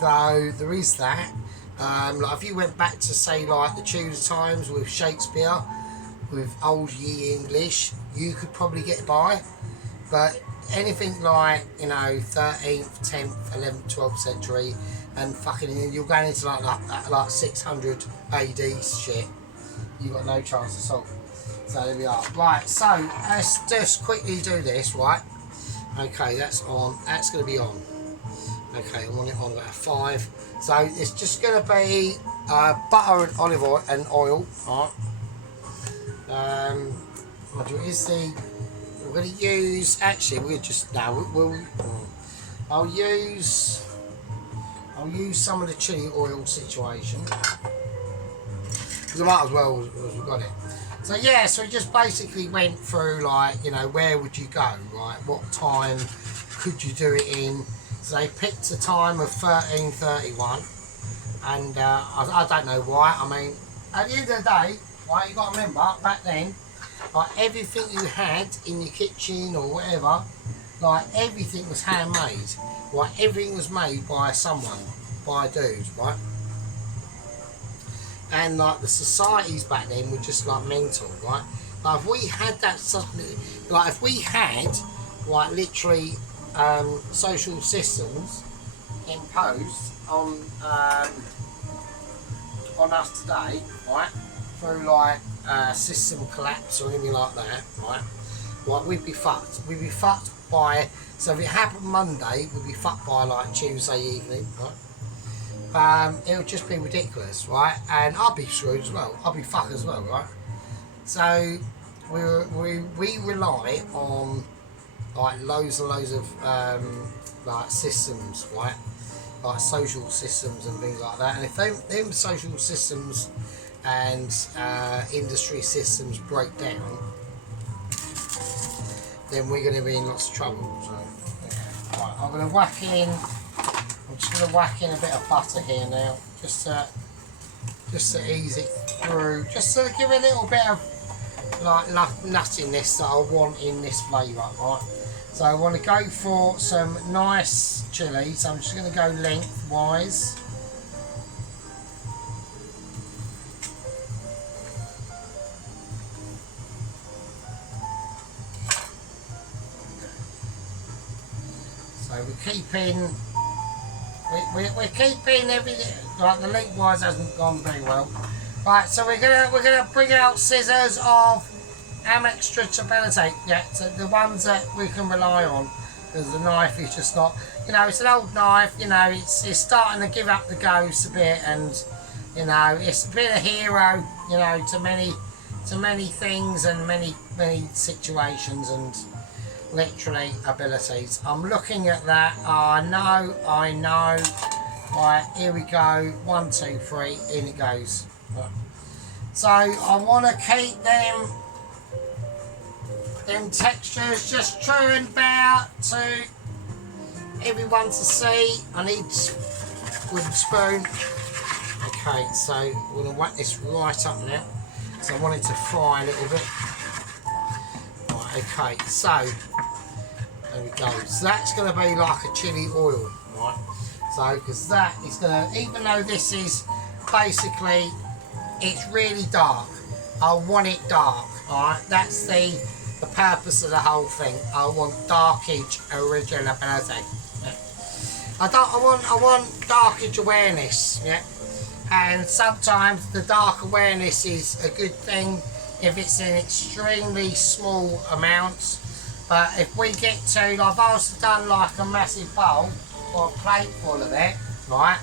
So there is that. Like if you went back to say like the Tudor times with Shakespeare, with old ye English, you could probably get by. But anything like, you know, 13th, 10th, 11th, 12th century, and fucking you're going into like 600 AD shit, you've got no chance at all. So there we are. Right, so let's just quickly do this, right? Okay, that's on. That's going to be on. Okay, I want it on about 5. So it's just going to be butter and olive oil and oil, right? We're going to use. Actually, we'll just I'll use some of the chili oil situation because I might as well as we've got it. So yeah, so we just basically went through like, you know, where would you go, right? What time could you do it in? So they picked a time of 1331, and I don't know why. I mean, at the end of the day, right, you got to remember back then, like everything you had in your kitchen or whatever, like everything was handmade. Right, everything was made by someone, by a dude, right? And like the societies back then were just like mental, right? Like if we had that, like if we had like literally social systems imposed on us today, right? Through like system collapse or anything like that, right? Like we'd be fucked. We'd be fucked by. So if it happened Monday, we'd be fucked by like Tuesday evening, right? It would just be ridiculous, right? And I'd be screwed as well. I'd be fucked as well, right? So we rely on like loads and loads of like systems, right? Like social systems and things like that. And if them social systems and industry systems break down, then we're going to be in lots of trouble. So yeah. Right, I'm going to whack in. I'm just going to whack in a bit of butter here now, just to ease it through, just to give it a little bit of like nuttiness that I want in this flavour, right? So I want to go for some nice chilli, so I'm just going to go lengthwise. So we're keeping everything, like the lengthwise hasn't gone very well. Right, so we're gonna bring out scissors of stretchability. Yeah, so the ones that we can rely on, because the knife is just not, you know, it's an old knife, you know, it's starting to give up the ghost a bit, and you know, it's a bit of hero, you know, to many things and many situations and literally abilities. I'm looking at that. I know. Right, here we go. 1, 2, 3, in it goes. Right. So I want to keep them textures just true and about to everyone to see. I need wooden spoon. Okay, so we're going to whack this right up now. So I want it to fry a little bit. Right, okay, so there we go. So that's going to be like a chili oil, right? So, because that is going to, even though this is basically, it's really dark, I want it dark, alright? That's the purpose of the whole thing. I want darkage originality. Yeah? I want darkage awareness, yeah? And sometimes the dark awareness is a good thing if it's in extremely small amounts. But if we get to, like if I was to done like a massive bowl or a plate full of it, right?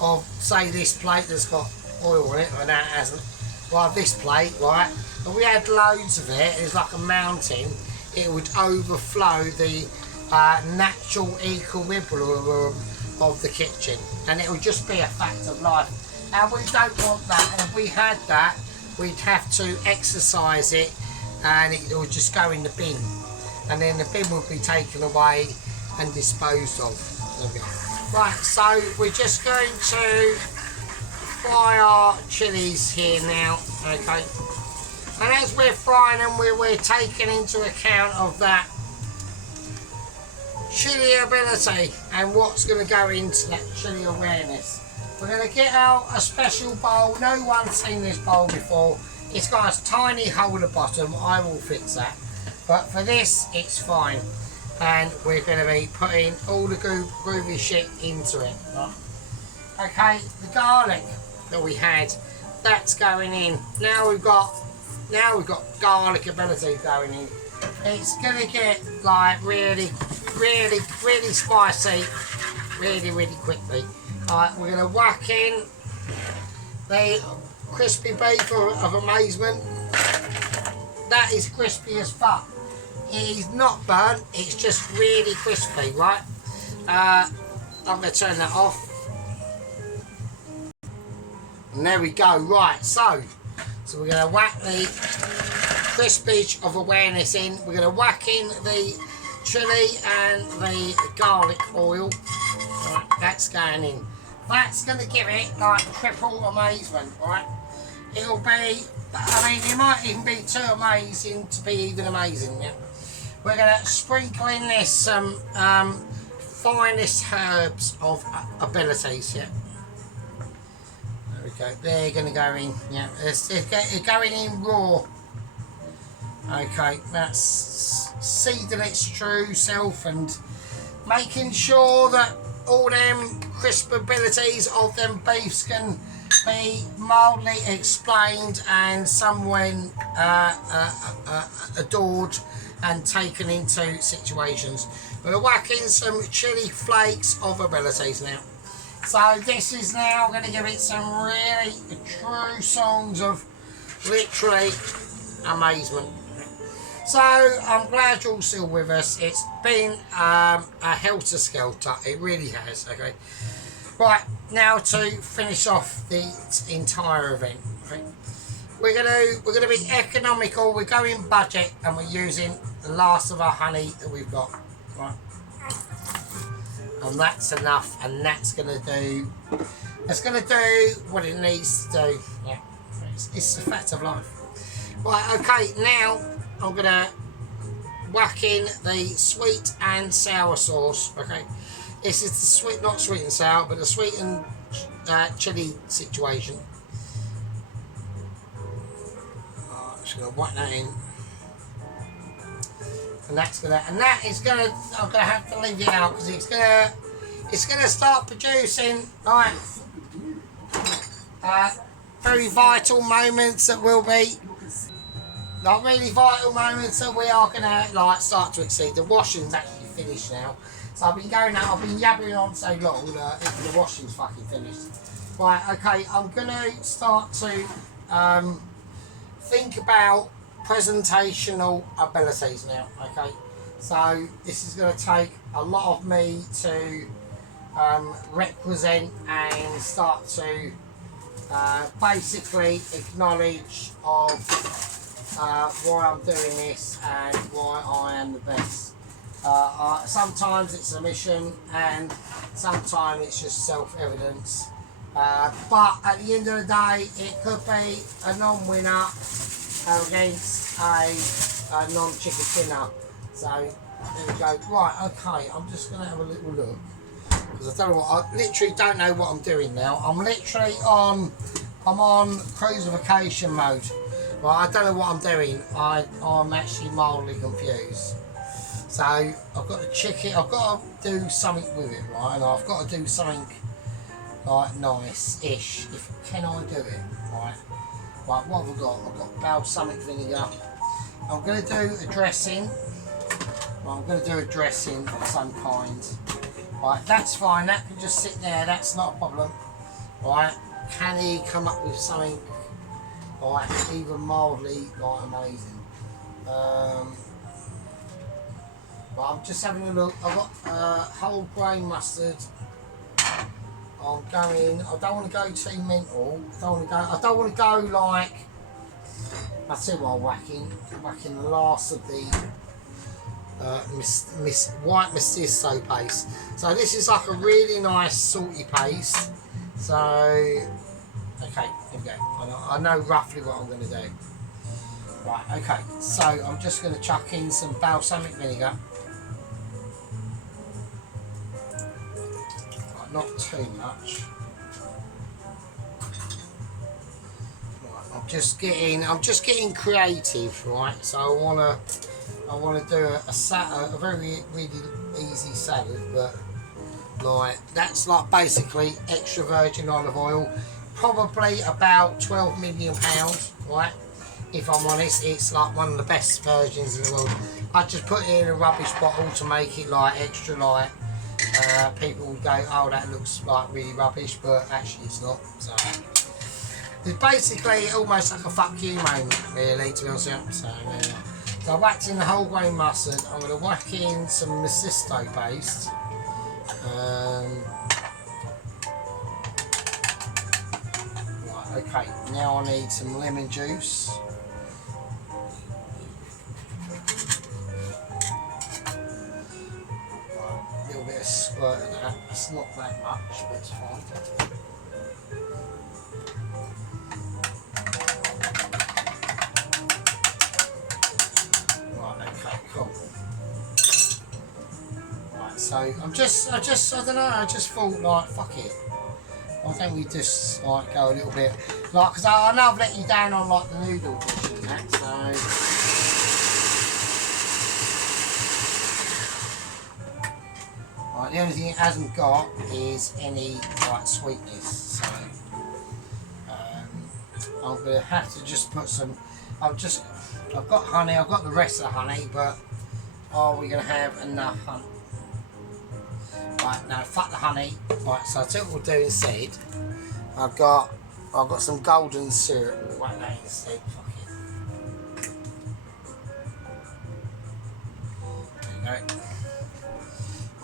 Of say this plate that's got oil on it and that hasn't. Well, this plate, right? If we had loads of it, it's like a mountain, it would overflow the natural equilibrium of the kitchen, and it would just be a fact of life. And we don't want that. And if we had that, we'd have to exercise it, and it would just go in the bin, and then the bin would be taken away and disposed of. There we go. Right, so we're just going to fry our chilies here now, okay? And as we're frying them, we're taking into account of that chili ability and what's going to go into that chili awareness. We're going to get out a special bowl. No one's seen this bowl before. It's got a tiny hole at the bottom. I will fix that. But for this, it's fine. And we're going to be putting all the groovy shit into it. Okay, the garlic that we had, that's going in. Now we've got garlic ability going in. It's going to get like really spicy really quickly. Alright, we're going to whack in the crispy beef of amazement. That is crispy as fuck. It is not burnt, it's just really crispy, right? I'm going to turn that off. And there we go. Right, so we're going to whack the crispage of awareness in. We're going to whack in the chili and the garlic oil. Right, that's going in. That's going to give it like triple amazement, right? It'll be, I mean, it might even be too amazing to be even amazing, yeah? We're going to sprinkle in this some finest herbs of abilities, yeah? There we go. They're going to go in, yeah? It's going in raw. Okay, that's seeding its true self and making sure that all them crisp abilities of them beefs can be mildly explained and someone adored and taken into situations. We're going to whack in some chili flakes of abilities now. So this is now going to give it some really true songs of literally amazement. So I'm glad you're all still with us. It's been a helter-skelter. It really has. Okay. Right, now to finish off the entire event. Okay. We're gonna be economical. We're going budget, and we're using the last of our honey that we've got. Right. And that's enough. And that's gonna do. It's gonna do what it needs to do. Yeah. It's a fact of life. Right. Okay. Now I'm going to whack in the sweet and sour sauce, okay? This is the sweet, not sweet and sour, but the sweet and chili situation. Just going to whack that in. And that's going to, and that is going to, I'm going to have to leave it out because it's going to start producing, like, very vital moments that will be like really vital moments that we are gonna like start to exceed. The washing's actually finished now, so I've been yabbering on so long that the washing's fucking finished. Right, okay, I'm gonna start to think about presentational abilities now. Okay, so this is gonna take a lot of me to represent and start to basically acknowledge of why I'm doing this and why I am the best. Sometimes it's a mission and sometimes it's just self-evidence. But at the end of the day, it could be a non-winner against a non-chicken dinner. So there we go. Right, okay, I'm just going to have a little look. Because I don't know I literally don't know what I'm doing now. I'm on cruisification mode. Well, I don't know what I'm doing. I'm actually mildly confused. So I've got to check it. I've got to do something with it, right? And I've got to do something like nice-ish. Can I do it, right? Right, what have I got? I've got balsamic vinegar. I'm going to do a dressing. Well, I'm going to do a dressing of some kind. Right, that's fine. That can just sit there. That's not a problem. Right, can he come up with something? Like even mildly like amazing. But I'm just having a look. I've got whole grain mustard. I don't want to go too mental. I don't want to go like That's it. While whacking the last of the white mestizo paste. So this is like a really nice salty paste. So okay, here we go. I know roughly what I'm going to do. Right, okay. So I'm just going to chuck in some balsamic vinegar. Right, not too much. Right, I'm just getting creative, right? So I want to do a very really easy salad, but like that's like basically extra virgin olive oil, probably about 12 million pounds, right? If I'm honest, it's like one of the best versions in the world. I just put it in a rubbish bottle to make it like extra light. People would go, oh, that looks like really rubbish, but actually it's not. So it's basically almost like a fuck you moment, really, to be honest with you. So I whacked in the whole grain mustard. I'm going to whack in some mestizo paste. Right, okay. Now I need some lemon juice. Squirt of that. It's not that much, but it's fine. Right, okay, cool. Right, so I don't know, I just thought like, fuck it. I think we just like go a little bit, like, because I know I've let you down on like the noodle dish and that, so. Right, the only thing it hasn't got is any like sweetness, so I'm gonna have to just put some. I've got honey. I've got the rest of the honey, but are we gonna have enough honey? Right, no, fuck the honey. Right, so I think what we'll do instead. I've got some golden syrup. We'll whack that instead. Fuck it. There you go.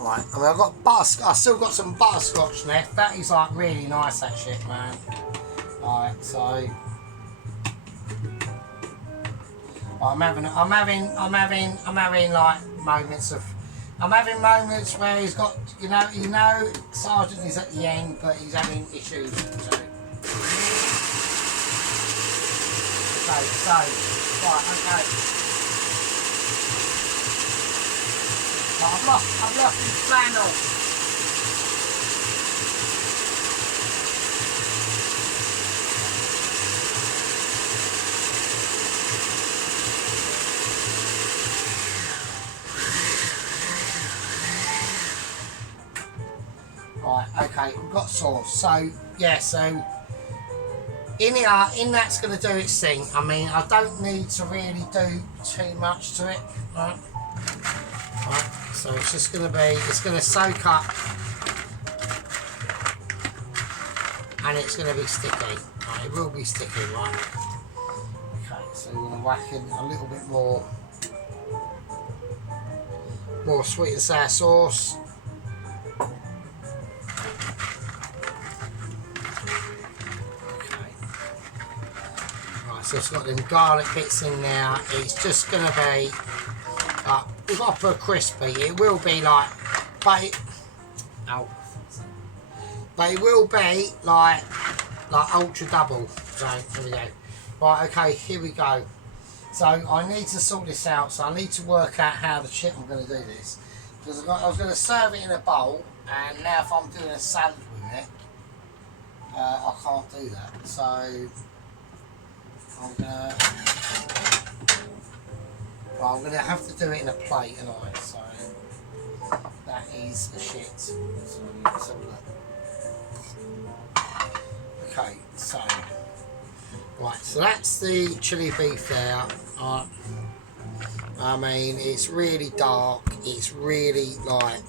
Right, I mean, I've still got some butterscotch left. That is like really nice, that shit, man. Alright, so I'm having like moments where he's got, you know, Sergeant is at the end, but he's having issues. So. Okay, right, okay. I've lost his flannel. Right, okay, we've got sauce. So yeah, so in that's going to do its thing. I mean, I don't need to really do too much to it. Right. So it's just going to soak up and it's going to be sticky. Right, it will be sticky, right? Okay, so we're going to whack in a little bit more sweet and sour sauce. Okay. Right, so it's got them garlic bits in there. It's just going to be proper crispy. It will be like, but it will be like ultra double. So here we go. Right, okay, here we go. So I need to sort this out. So I need to work out how the shit I'm going to do this, because I was going to serve it in a bowl, and now if I'm doing a salad with it, I can't do that. So I'm going to have to do it in a plate, and so that is a shit. So let's have a look. Okay, so right, so that's the chili beef there. I mean, it's really dark. It's really like.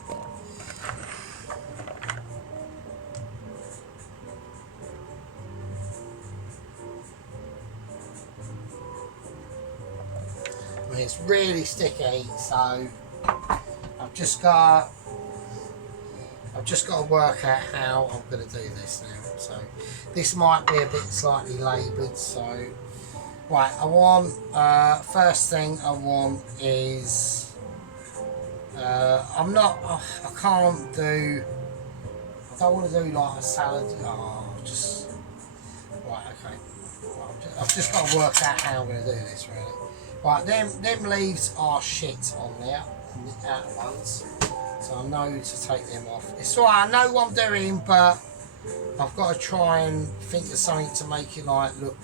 It's really sticky, so I've just got to work out how I'm going to do this now. So this might be a bit slightly laboured, so Right, I want, first thing I want is, I'm not, I can't do, I don't want to do like a salad, just, right, okay. I've just got to work out how I'm going to do this, really. Right, them leaves are shit on there, the outer ones, so I know to take them off. It's alright, I know what I'm doing, but I've got to try and think of something to make it like look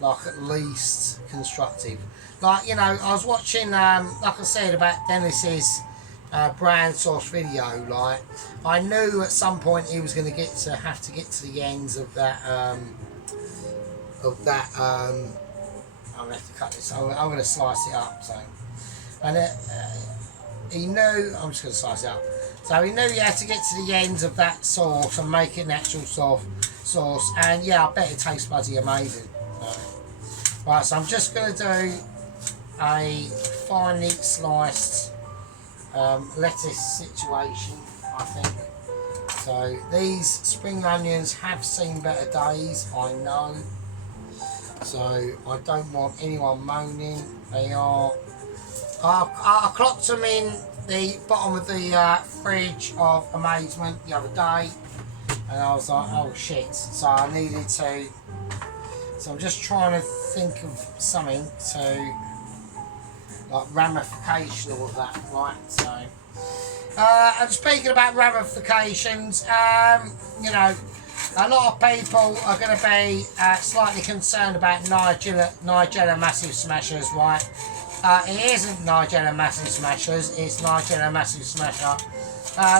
like at least constructive. Like, you know, I was watching, like I said, about Dennis's brand sauce video. Like, I knew at some point he was going to have to get to the ends of that, I'm going to have to cut this. I'm going to slice it up, so. And he knew, I'm just going to slice it up. So he knew he had to get to the ends of that sauce and make it natural sauce. And yeah, I bet it tastes bloody amazing. Right, so I'm just going to do a finely sliced lettuce situation, I think. So these spring onions have seen better days, I know. So I don't want anyone moaning. They are. I clocked them in the bottom of the fridge of amazement the other day, and I was like, oh shit. So I needed to. So I'm just trying to think of something to like ramification of that, right? So, and speaking about ramifications, you know, a lot of people are going to be slightly concerned about Nigella Massive Smashers, right? It isn't Nigella Massive Smashers, it's Nigella Massive Smasher.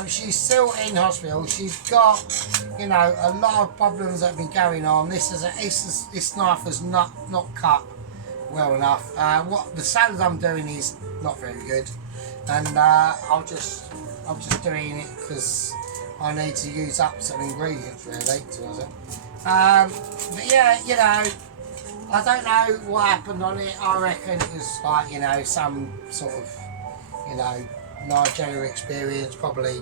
She's still in hospital. She's got, you know, a lot of problems that have been going on. This knife has not cut well enough. What the salad I'm doing is not very good, and I'm just doing it because I need to use up some ingredients really. But yeah, you know, I don't know what happened on it. I reckon it was like, you know, some sort of, you know, Nigella experience, probably,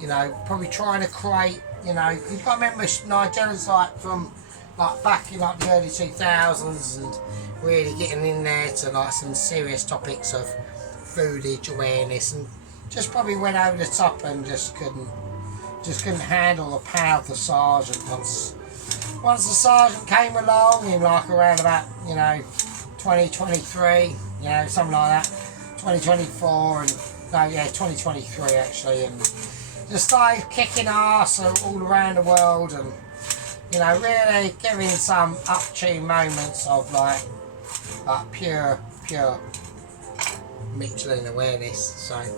you know, probably trying to create, you know, you've got to remember Nigella's like from like back in like the early 2000s and really getting in there to like some serious topics of foodage awareness, and just probably went over the top and just couldn't handle the power of the sergeant once the sergeant came along in like around about, you know, 2023, you know, something like that, 2024, and no, yeah, 2023 actually, and just started kicking ass all around the world, and, you know, really giving some up-tune moments of like pure Michelin awareness. So it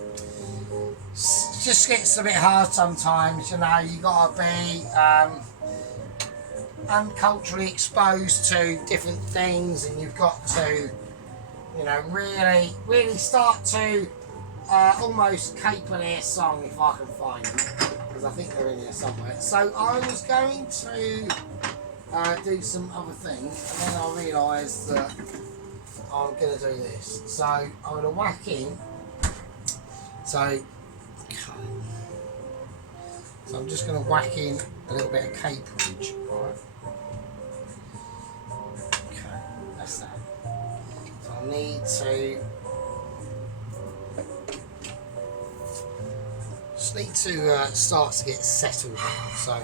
just gets a bit hard sometimes, you know. You gotta be unculturally exposed to different things, and you've got to, you know, really start to almost caper their song if I can find them, because I think they're in there somewhere. So I was going to do some other things, and then I realised that I'm going to do this. So I'm going to whack in. So I'm just going to whack in a little bit of caperage, right? Okay, that's that. So I need to start to get settled now. So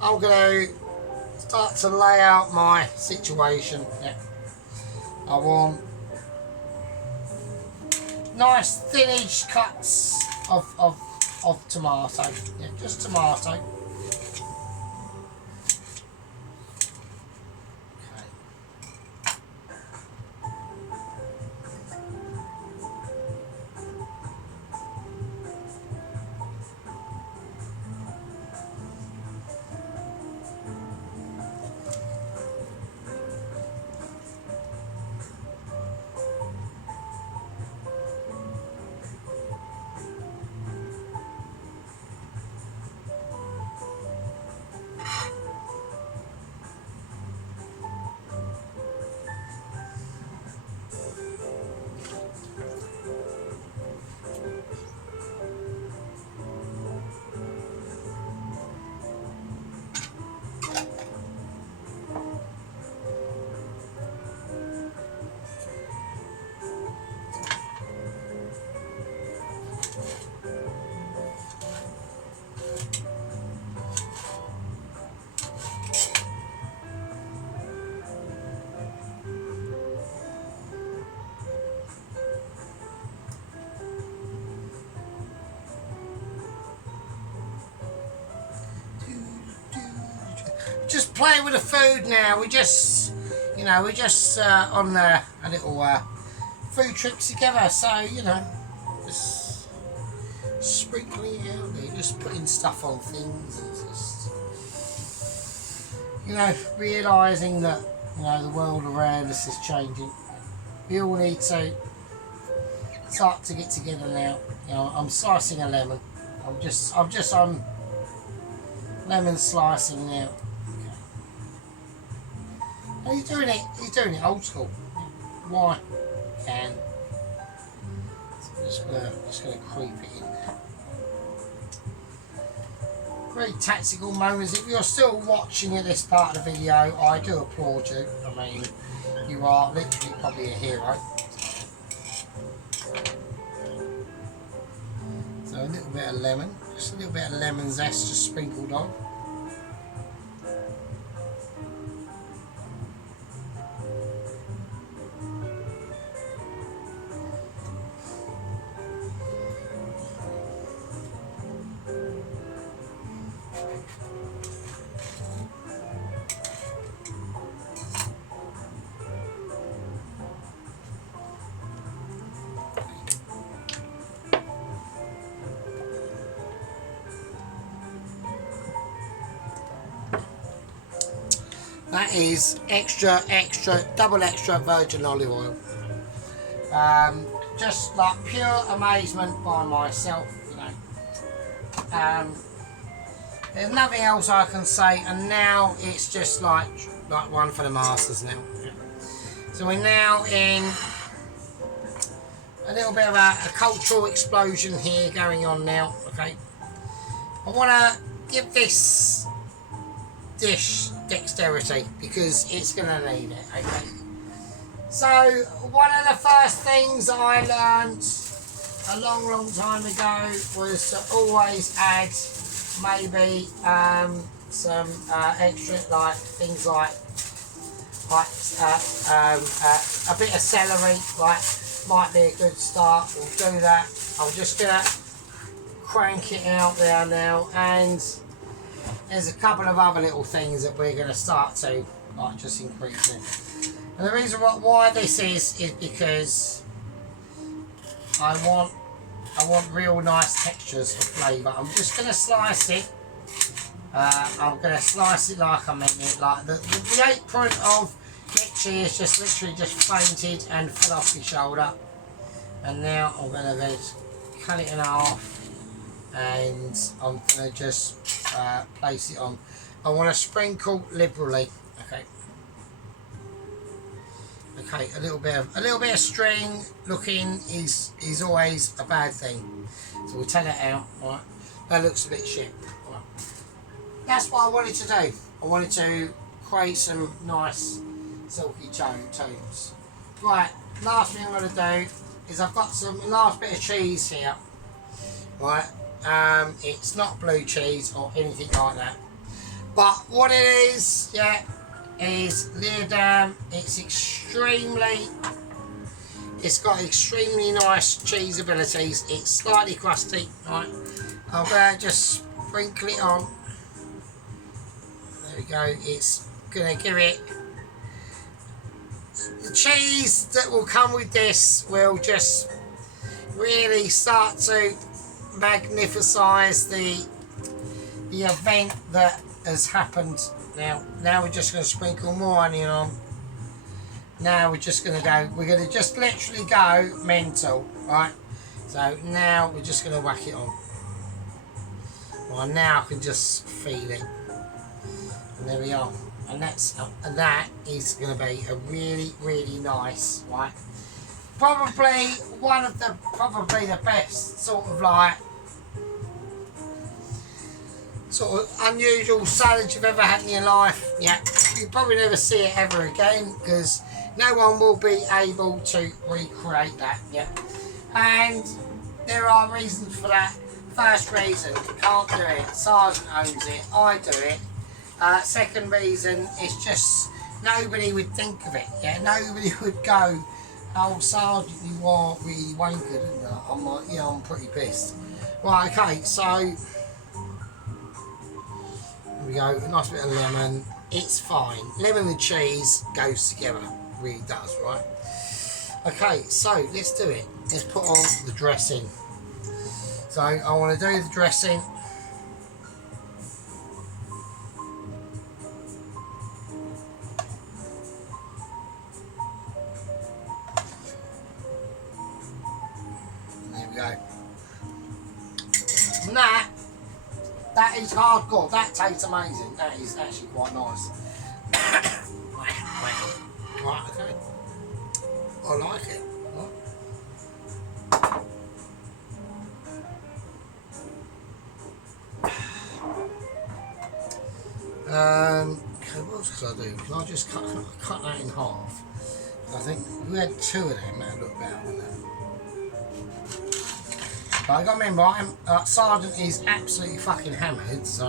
I'm going to start to lay out my situation. Yeah. I want nice thinnish cuts of tomato. Yeah, just tomato. just playing with the food now. We just, you know, we're just on a little food trip together. So, you know, just sprinkling it out there, just putting stuff on things and just, you know, realising that, you know, the world around us is changing. We all need to start to get together now. You know, I'm slicing a lemon. I'm just on lemon slicing now. Okay. And he's doing it old school. Why? Can. So I'm just gonna creep it in there. Very tactical moments. If you're still watching at this part of the video, I do applaud you. I mean, you are literally probably a hero. So a little bit of lemon, just a little bit of lemon zest just sprinkled on. That is extra, double extra virgin olive oil. Just like pure amazement by myself, you know. There's nothing else I can say, and now it's just like one for the masters now. So we're now in a little bit of a cultural explosion here going on now. Okay, I want to give this dish dexterity because it's going to need it. Okay, so one of the first things I learned a long time ago was to always add maybe some extra, like things like a bit of celery, like might be a good start. We'll do that. I'm just gonna crank it out there now, and there's a couple of other little things that we're going to start to like just increase it. And the reason why this is because I want real nice textures of flavour. I'm just going to slice it. I'm going to slice it like I meant it. Like the apron of Chilli is just literally just fainted and fell off my shoulder. And now I'm going to just cut it in half. And I'm going to just place it on. I want to sprinkle liberally. Okay. Okay, a little bit of string looking is always a bad thing. So we'll take that out. Right. That looks a bit shit. Right. That's what I wanted to do. I wanted to create some nice silky tones. Right. Last thing I'm going to do is I've got some last bit of cheese here. Right. It's not blue cheese or anything like that, but what it is, yeah, is Leerdam. It's got extremely nice cheese abilities. It's slightly crusty, right? I'm going to just sprinkle it on. There we go. It's going to give it, the cheese that will come with this will just really start to magnify the event that has happened. Now we're just going to sprinkle more onion on. Now we're just going to just literally go mental, right? So now we're just going to whack it on. Well, now I can just feel it, and there we are. And that is going to be a really nice, right? Probably the best sort of unusual salad you've ever had in your life. Yeah, you'll probably never see it ever again because no one will be able to recreate that. Yeah, and there are reasons for that. First reason, can't do it. Sergeant owns it. I do it. Second reason, it's just nobody would think of it. Yeah, nobody would go, "Oh, Sergeant, you are really wankered." I'm like, yeah, I'm pretty pissed. Right, okay, so I'm we go, a nice bit of lemon. It's fine. Lemon and cheese goes together. Really does, right? Okay, so let's do it. Let's put on the dressing. So I want to do the dressing. There we go. And that is hardcore. That tastes amazing. That is actually quite nice. Right, okay. I like it. Okay, what else can I do? Can I just cut that in half? I think we had 2 of them. That would look better, wouldn't it? But I got to remember, Sergeant is absolutely fucking hammered, so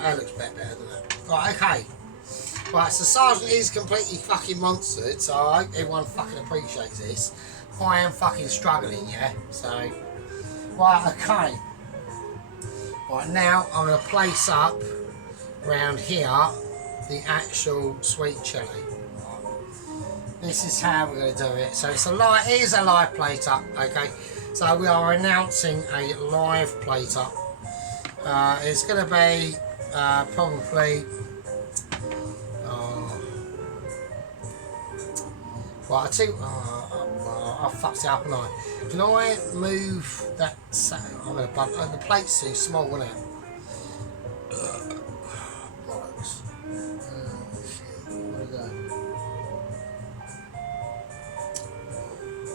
that looks better, doesn't it? Right, okay. Right, so Sergeant is completely fucking monstered, so I hope everyone fucking appreciates this. I am fucking struggling, yeah? So, right, okay. Right, now I'm going to place up around here the actual sweet chilli. This is how we're going to do it. So it is a live plate up, okay? So we are announcing a live plate up. It's going to be probably... well, I think I fucked it up, and can I move that? I'm going to bump. The plate's too small, isn't it? Bollocks.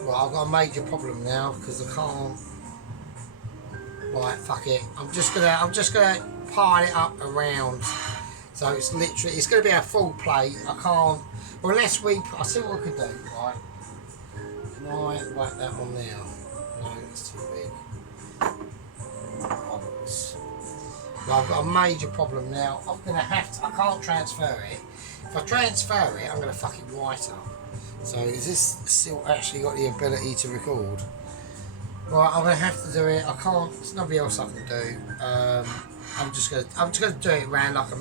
Right, I've got a major problem now because I can't. Right, fuck it. I'm just gonna pile it up around. So it's gonna be a full plate. I can't. Well, unless I'll see what I could do. Right. Can I whack that on there? No, it's too big. Well, I've got a major problem now. I'm gonna have to. I can't transfer it. If I transfer it, I'm gonna fuck it right up. So is this still actually got the ability to record? Right, I'm gonna have to do it. I can't. There's nothing else I can do. I'm just gonna do it around like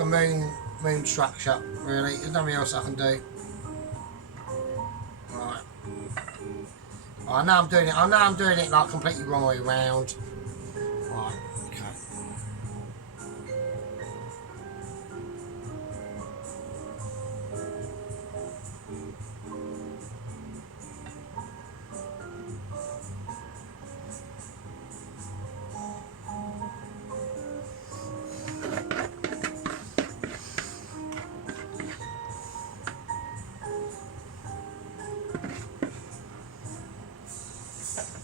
a moon structure. Really, there's nothing else I can do. Right. I know I'm doing it. I know I'm doing it like completely wrong way around. Right. Okay.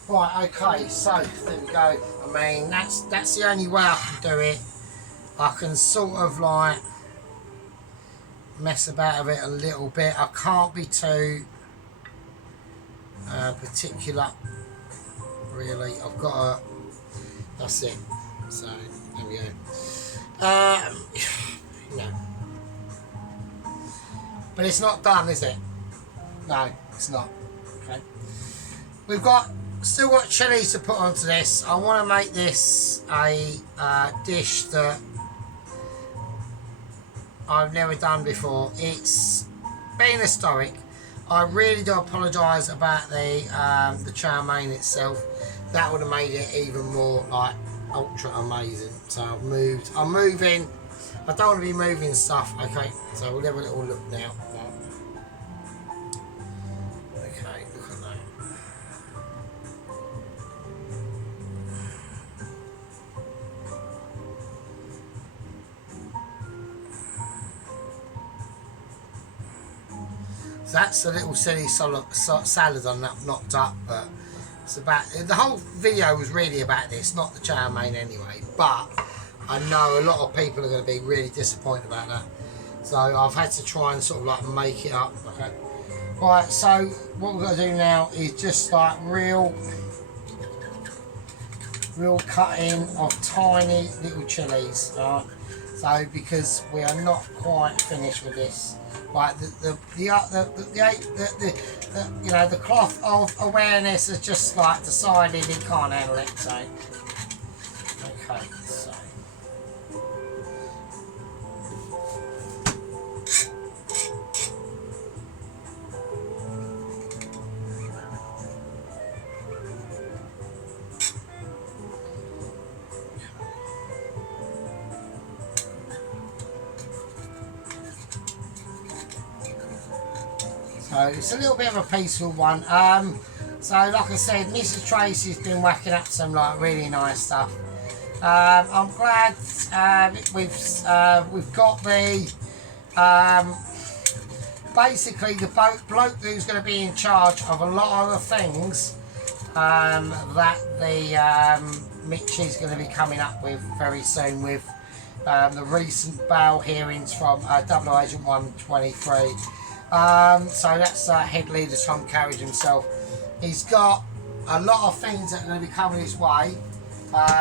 Right, okay, so there we go. I mean, that's the only way I can do it. I can sort of like mess about with it a little bit. I can't be too particular, really. I've got that's it. So there we go. No, but it's not done, is it? No, it's not. Okay, we've still got chilies to put onto this. I want to make this a dish that I've never done before. It's being historic. I really do apologise about the chow-mein itself. That would have made it even more like ultra amazing. So I'm moving. I don't want to be moving stuff. Okay, so we'll have a little look now. Okay, look at that. So that's a little silly salad on that knocked up, but it's about the whole video was really about this, not the chow-mein anyway. But I know a lot of people are going to be really disappointed about that, so I've had to try and sort of like make it up. Okay, right. So what we're going to do now is just like real cutting of tiny little chilies. Right. So So because we are not quite finished with this, like the you know, the cloth of awareness has just like decided it can't handle it. So okay, so. So it's a little bit of a peaceful one. So like I said, Mrs. Tracy's been whacking up some like really nice stuff. I'm glad we've got the basically the bloke who's going to be in charge of a lot of the things that the Mitch is going to be coming up with very soon with the recent bail hearings from Double Agent 123. So that's head leader Tom Carriage himself. He's got a lot of things that are going to be coming his way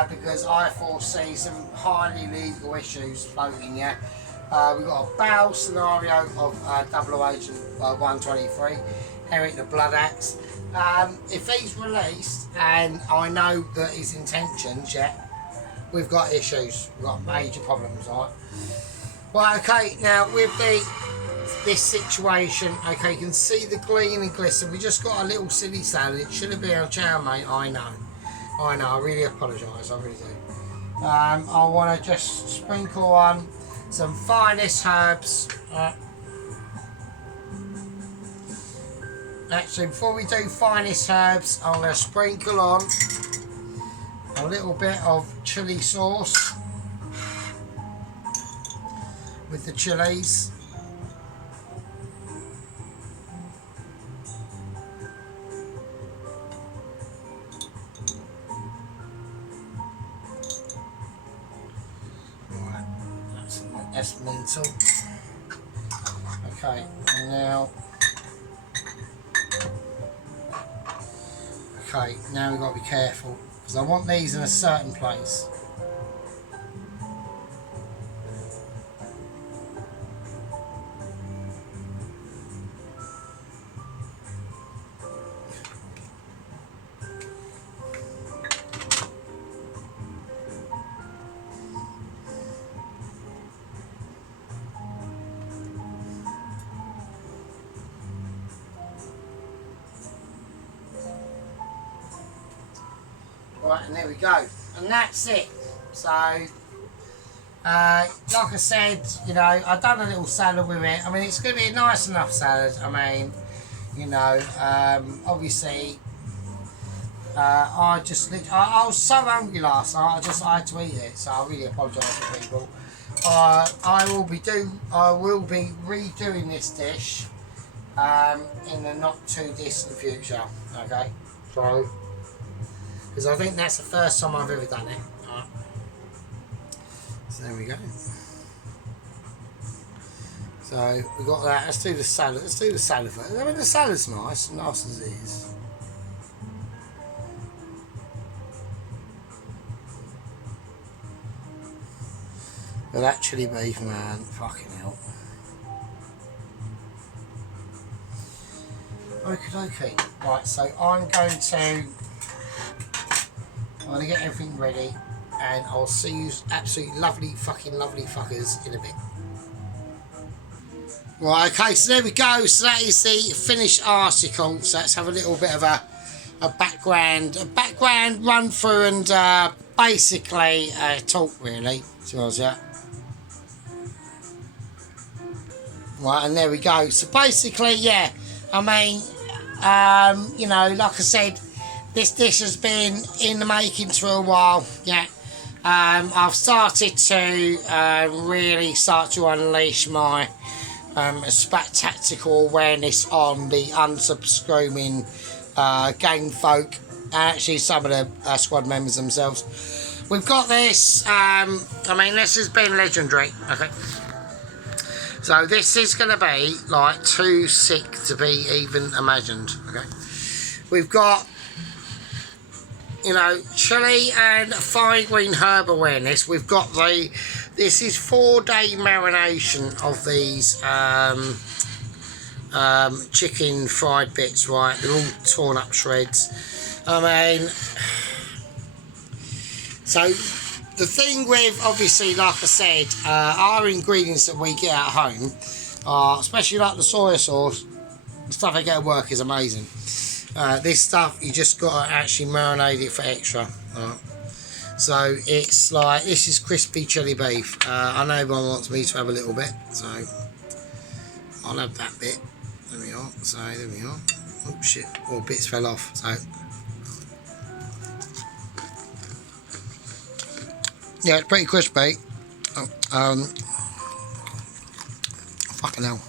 because I foresee some highly legal issues floating. Yeah, we've got a bail scenario of Double Agent 123, Eric the Blood Axe. If he's released, and I know that his intentions, yeah, we've got issues, we've got major problems, right? Well, okay, now with this situation, okay, you can see the gleam and glisten. We just got a little silly salad. It should have been a Chow-mein. I know, I really apologise, I really do. I want to just sprinkle on some finest herbs. Actually, before we do finest herbs, I'm going to sprinkle on a little bit of chili sauce with the chilies. Right, that's mental. Okay, and now. Okay, now we've got to be careful because I want these in a certain place. Right, and there we go, and that's it. So, like I said, you know, I've done a little salad with it. I mean, it's going to be a nice enough salad. I mean, you know, obviously, I was so hungry last night. I had to eat it, so I really apologise to people. I will be redoing this dish in the not too distant future. Okay, so. Because I think that's the first time I've ever done it. Right. So there we go. So we've got that. Let's do the salad. Let's do the salad first. I mean, the salad's nice as it is. But that chili beef, man, fucking hell. Okay. Right, so I'm going to get everything ready, and I'll see you absolutely lovely fuckers in a bit. Right, okay, so there we go. So that is the finished article. So let's have a little bit of a background run through and basically talk really. So that. Right, and there we go. So basically, yeah, I mean, you know, like I said, this dish has been in the making for a while, yeah. I've started to really start to unleash my tactical awareness on the unsubscribing gang folk, and actually some of the squad members themselves. We've got this, I mean, this has been legendary, okay. So this is going to be like too sick to be even imagined, okay. We've got, you know, chili and fine green herb awareness. We've got the This is 4-day marination of these chicken fried bits, right? They're all torn up shreds. I mean, so the thing with, obviously, like I said, our ingredients that we get at home are, especially like the soy sauce, the stuff I get at work is amazing. This stuff, you just got to actually marinate it for extra. Right? So it's like, this is crispy chili beef. I know everyone wants me to have a little bit, so I'll have that bit. There we are. So there we are. Oh shit! All bits fell off. So yeah, it's pretty crispy. Oh, fucking hell.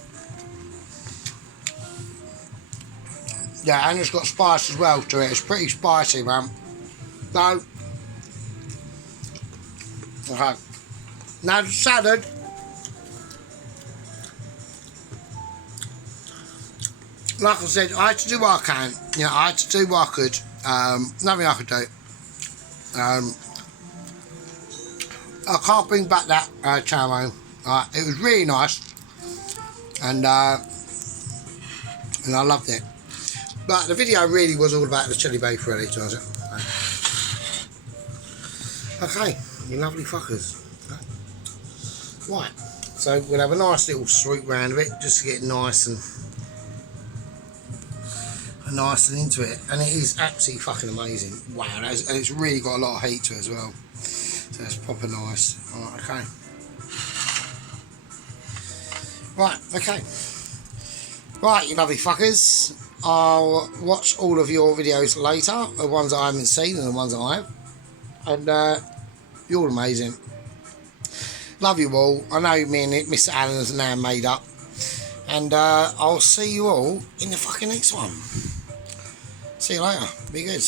Yeah, and it's got spice as well to it. It's pretty spicy, man. So, okay. Now the salad. Like I said, I had to do what I can. You know, I had to do what I could. Nothing I could do. I can't bring back that chow-mein. It was really nice, and I loved it. But the video really was all about the chili beef, really, was it? Okay, you lovely fuckers. Right, so we'll have a nice little sweep round of it, just to get nice and into it, and it is absolutely fucking amazing. Wow, and it's really got a lot of heat to it as well. So it's proper nice. Alright, okay. Right, okay. Right, you lovely fuckers. I'll watch all of your videos later, the ones that I haven't seen and the ones that I have. And you're all amazing. Love you all. I know me and Mr. Allen is now made up. And I'll see you all in the fucking next one. See you later. Be good.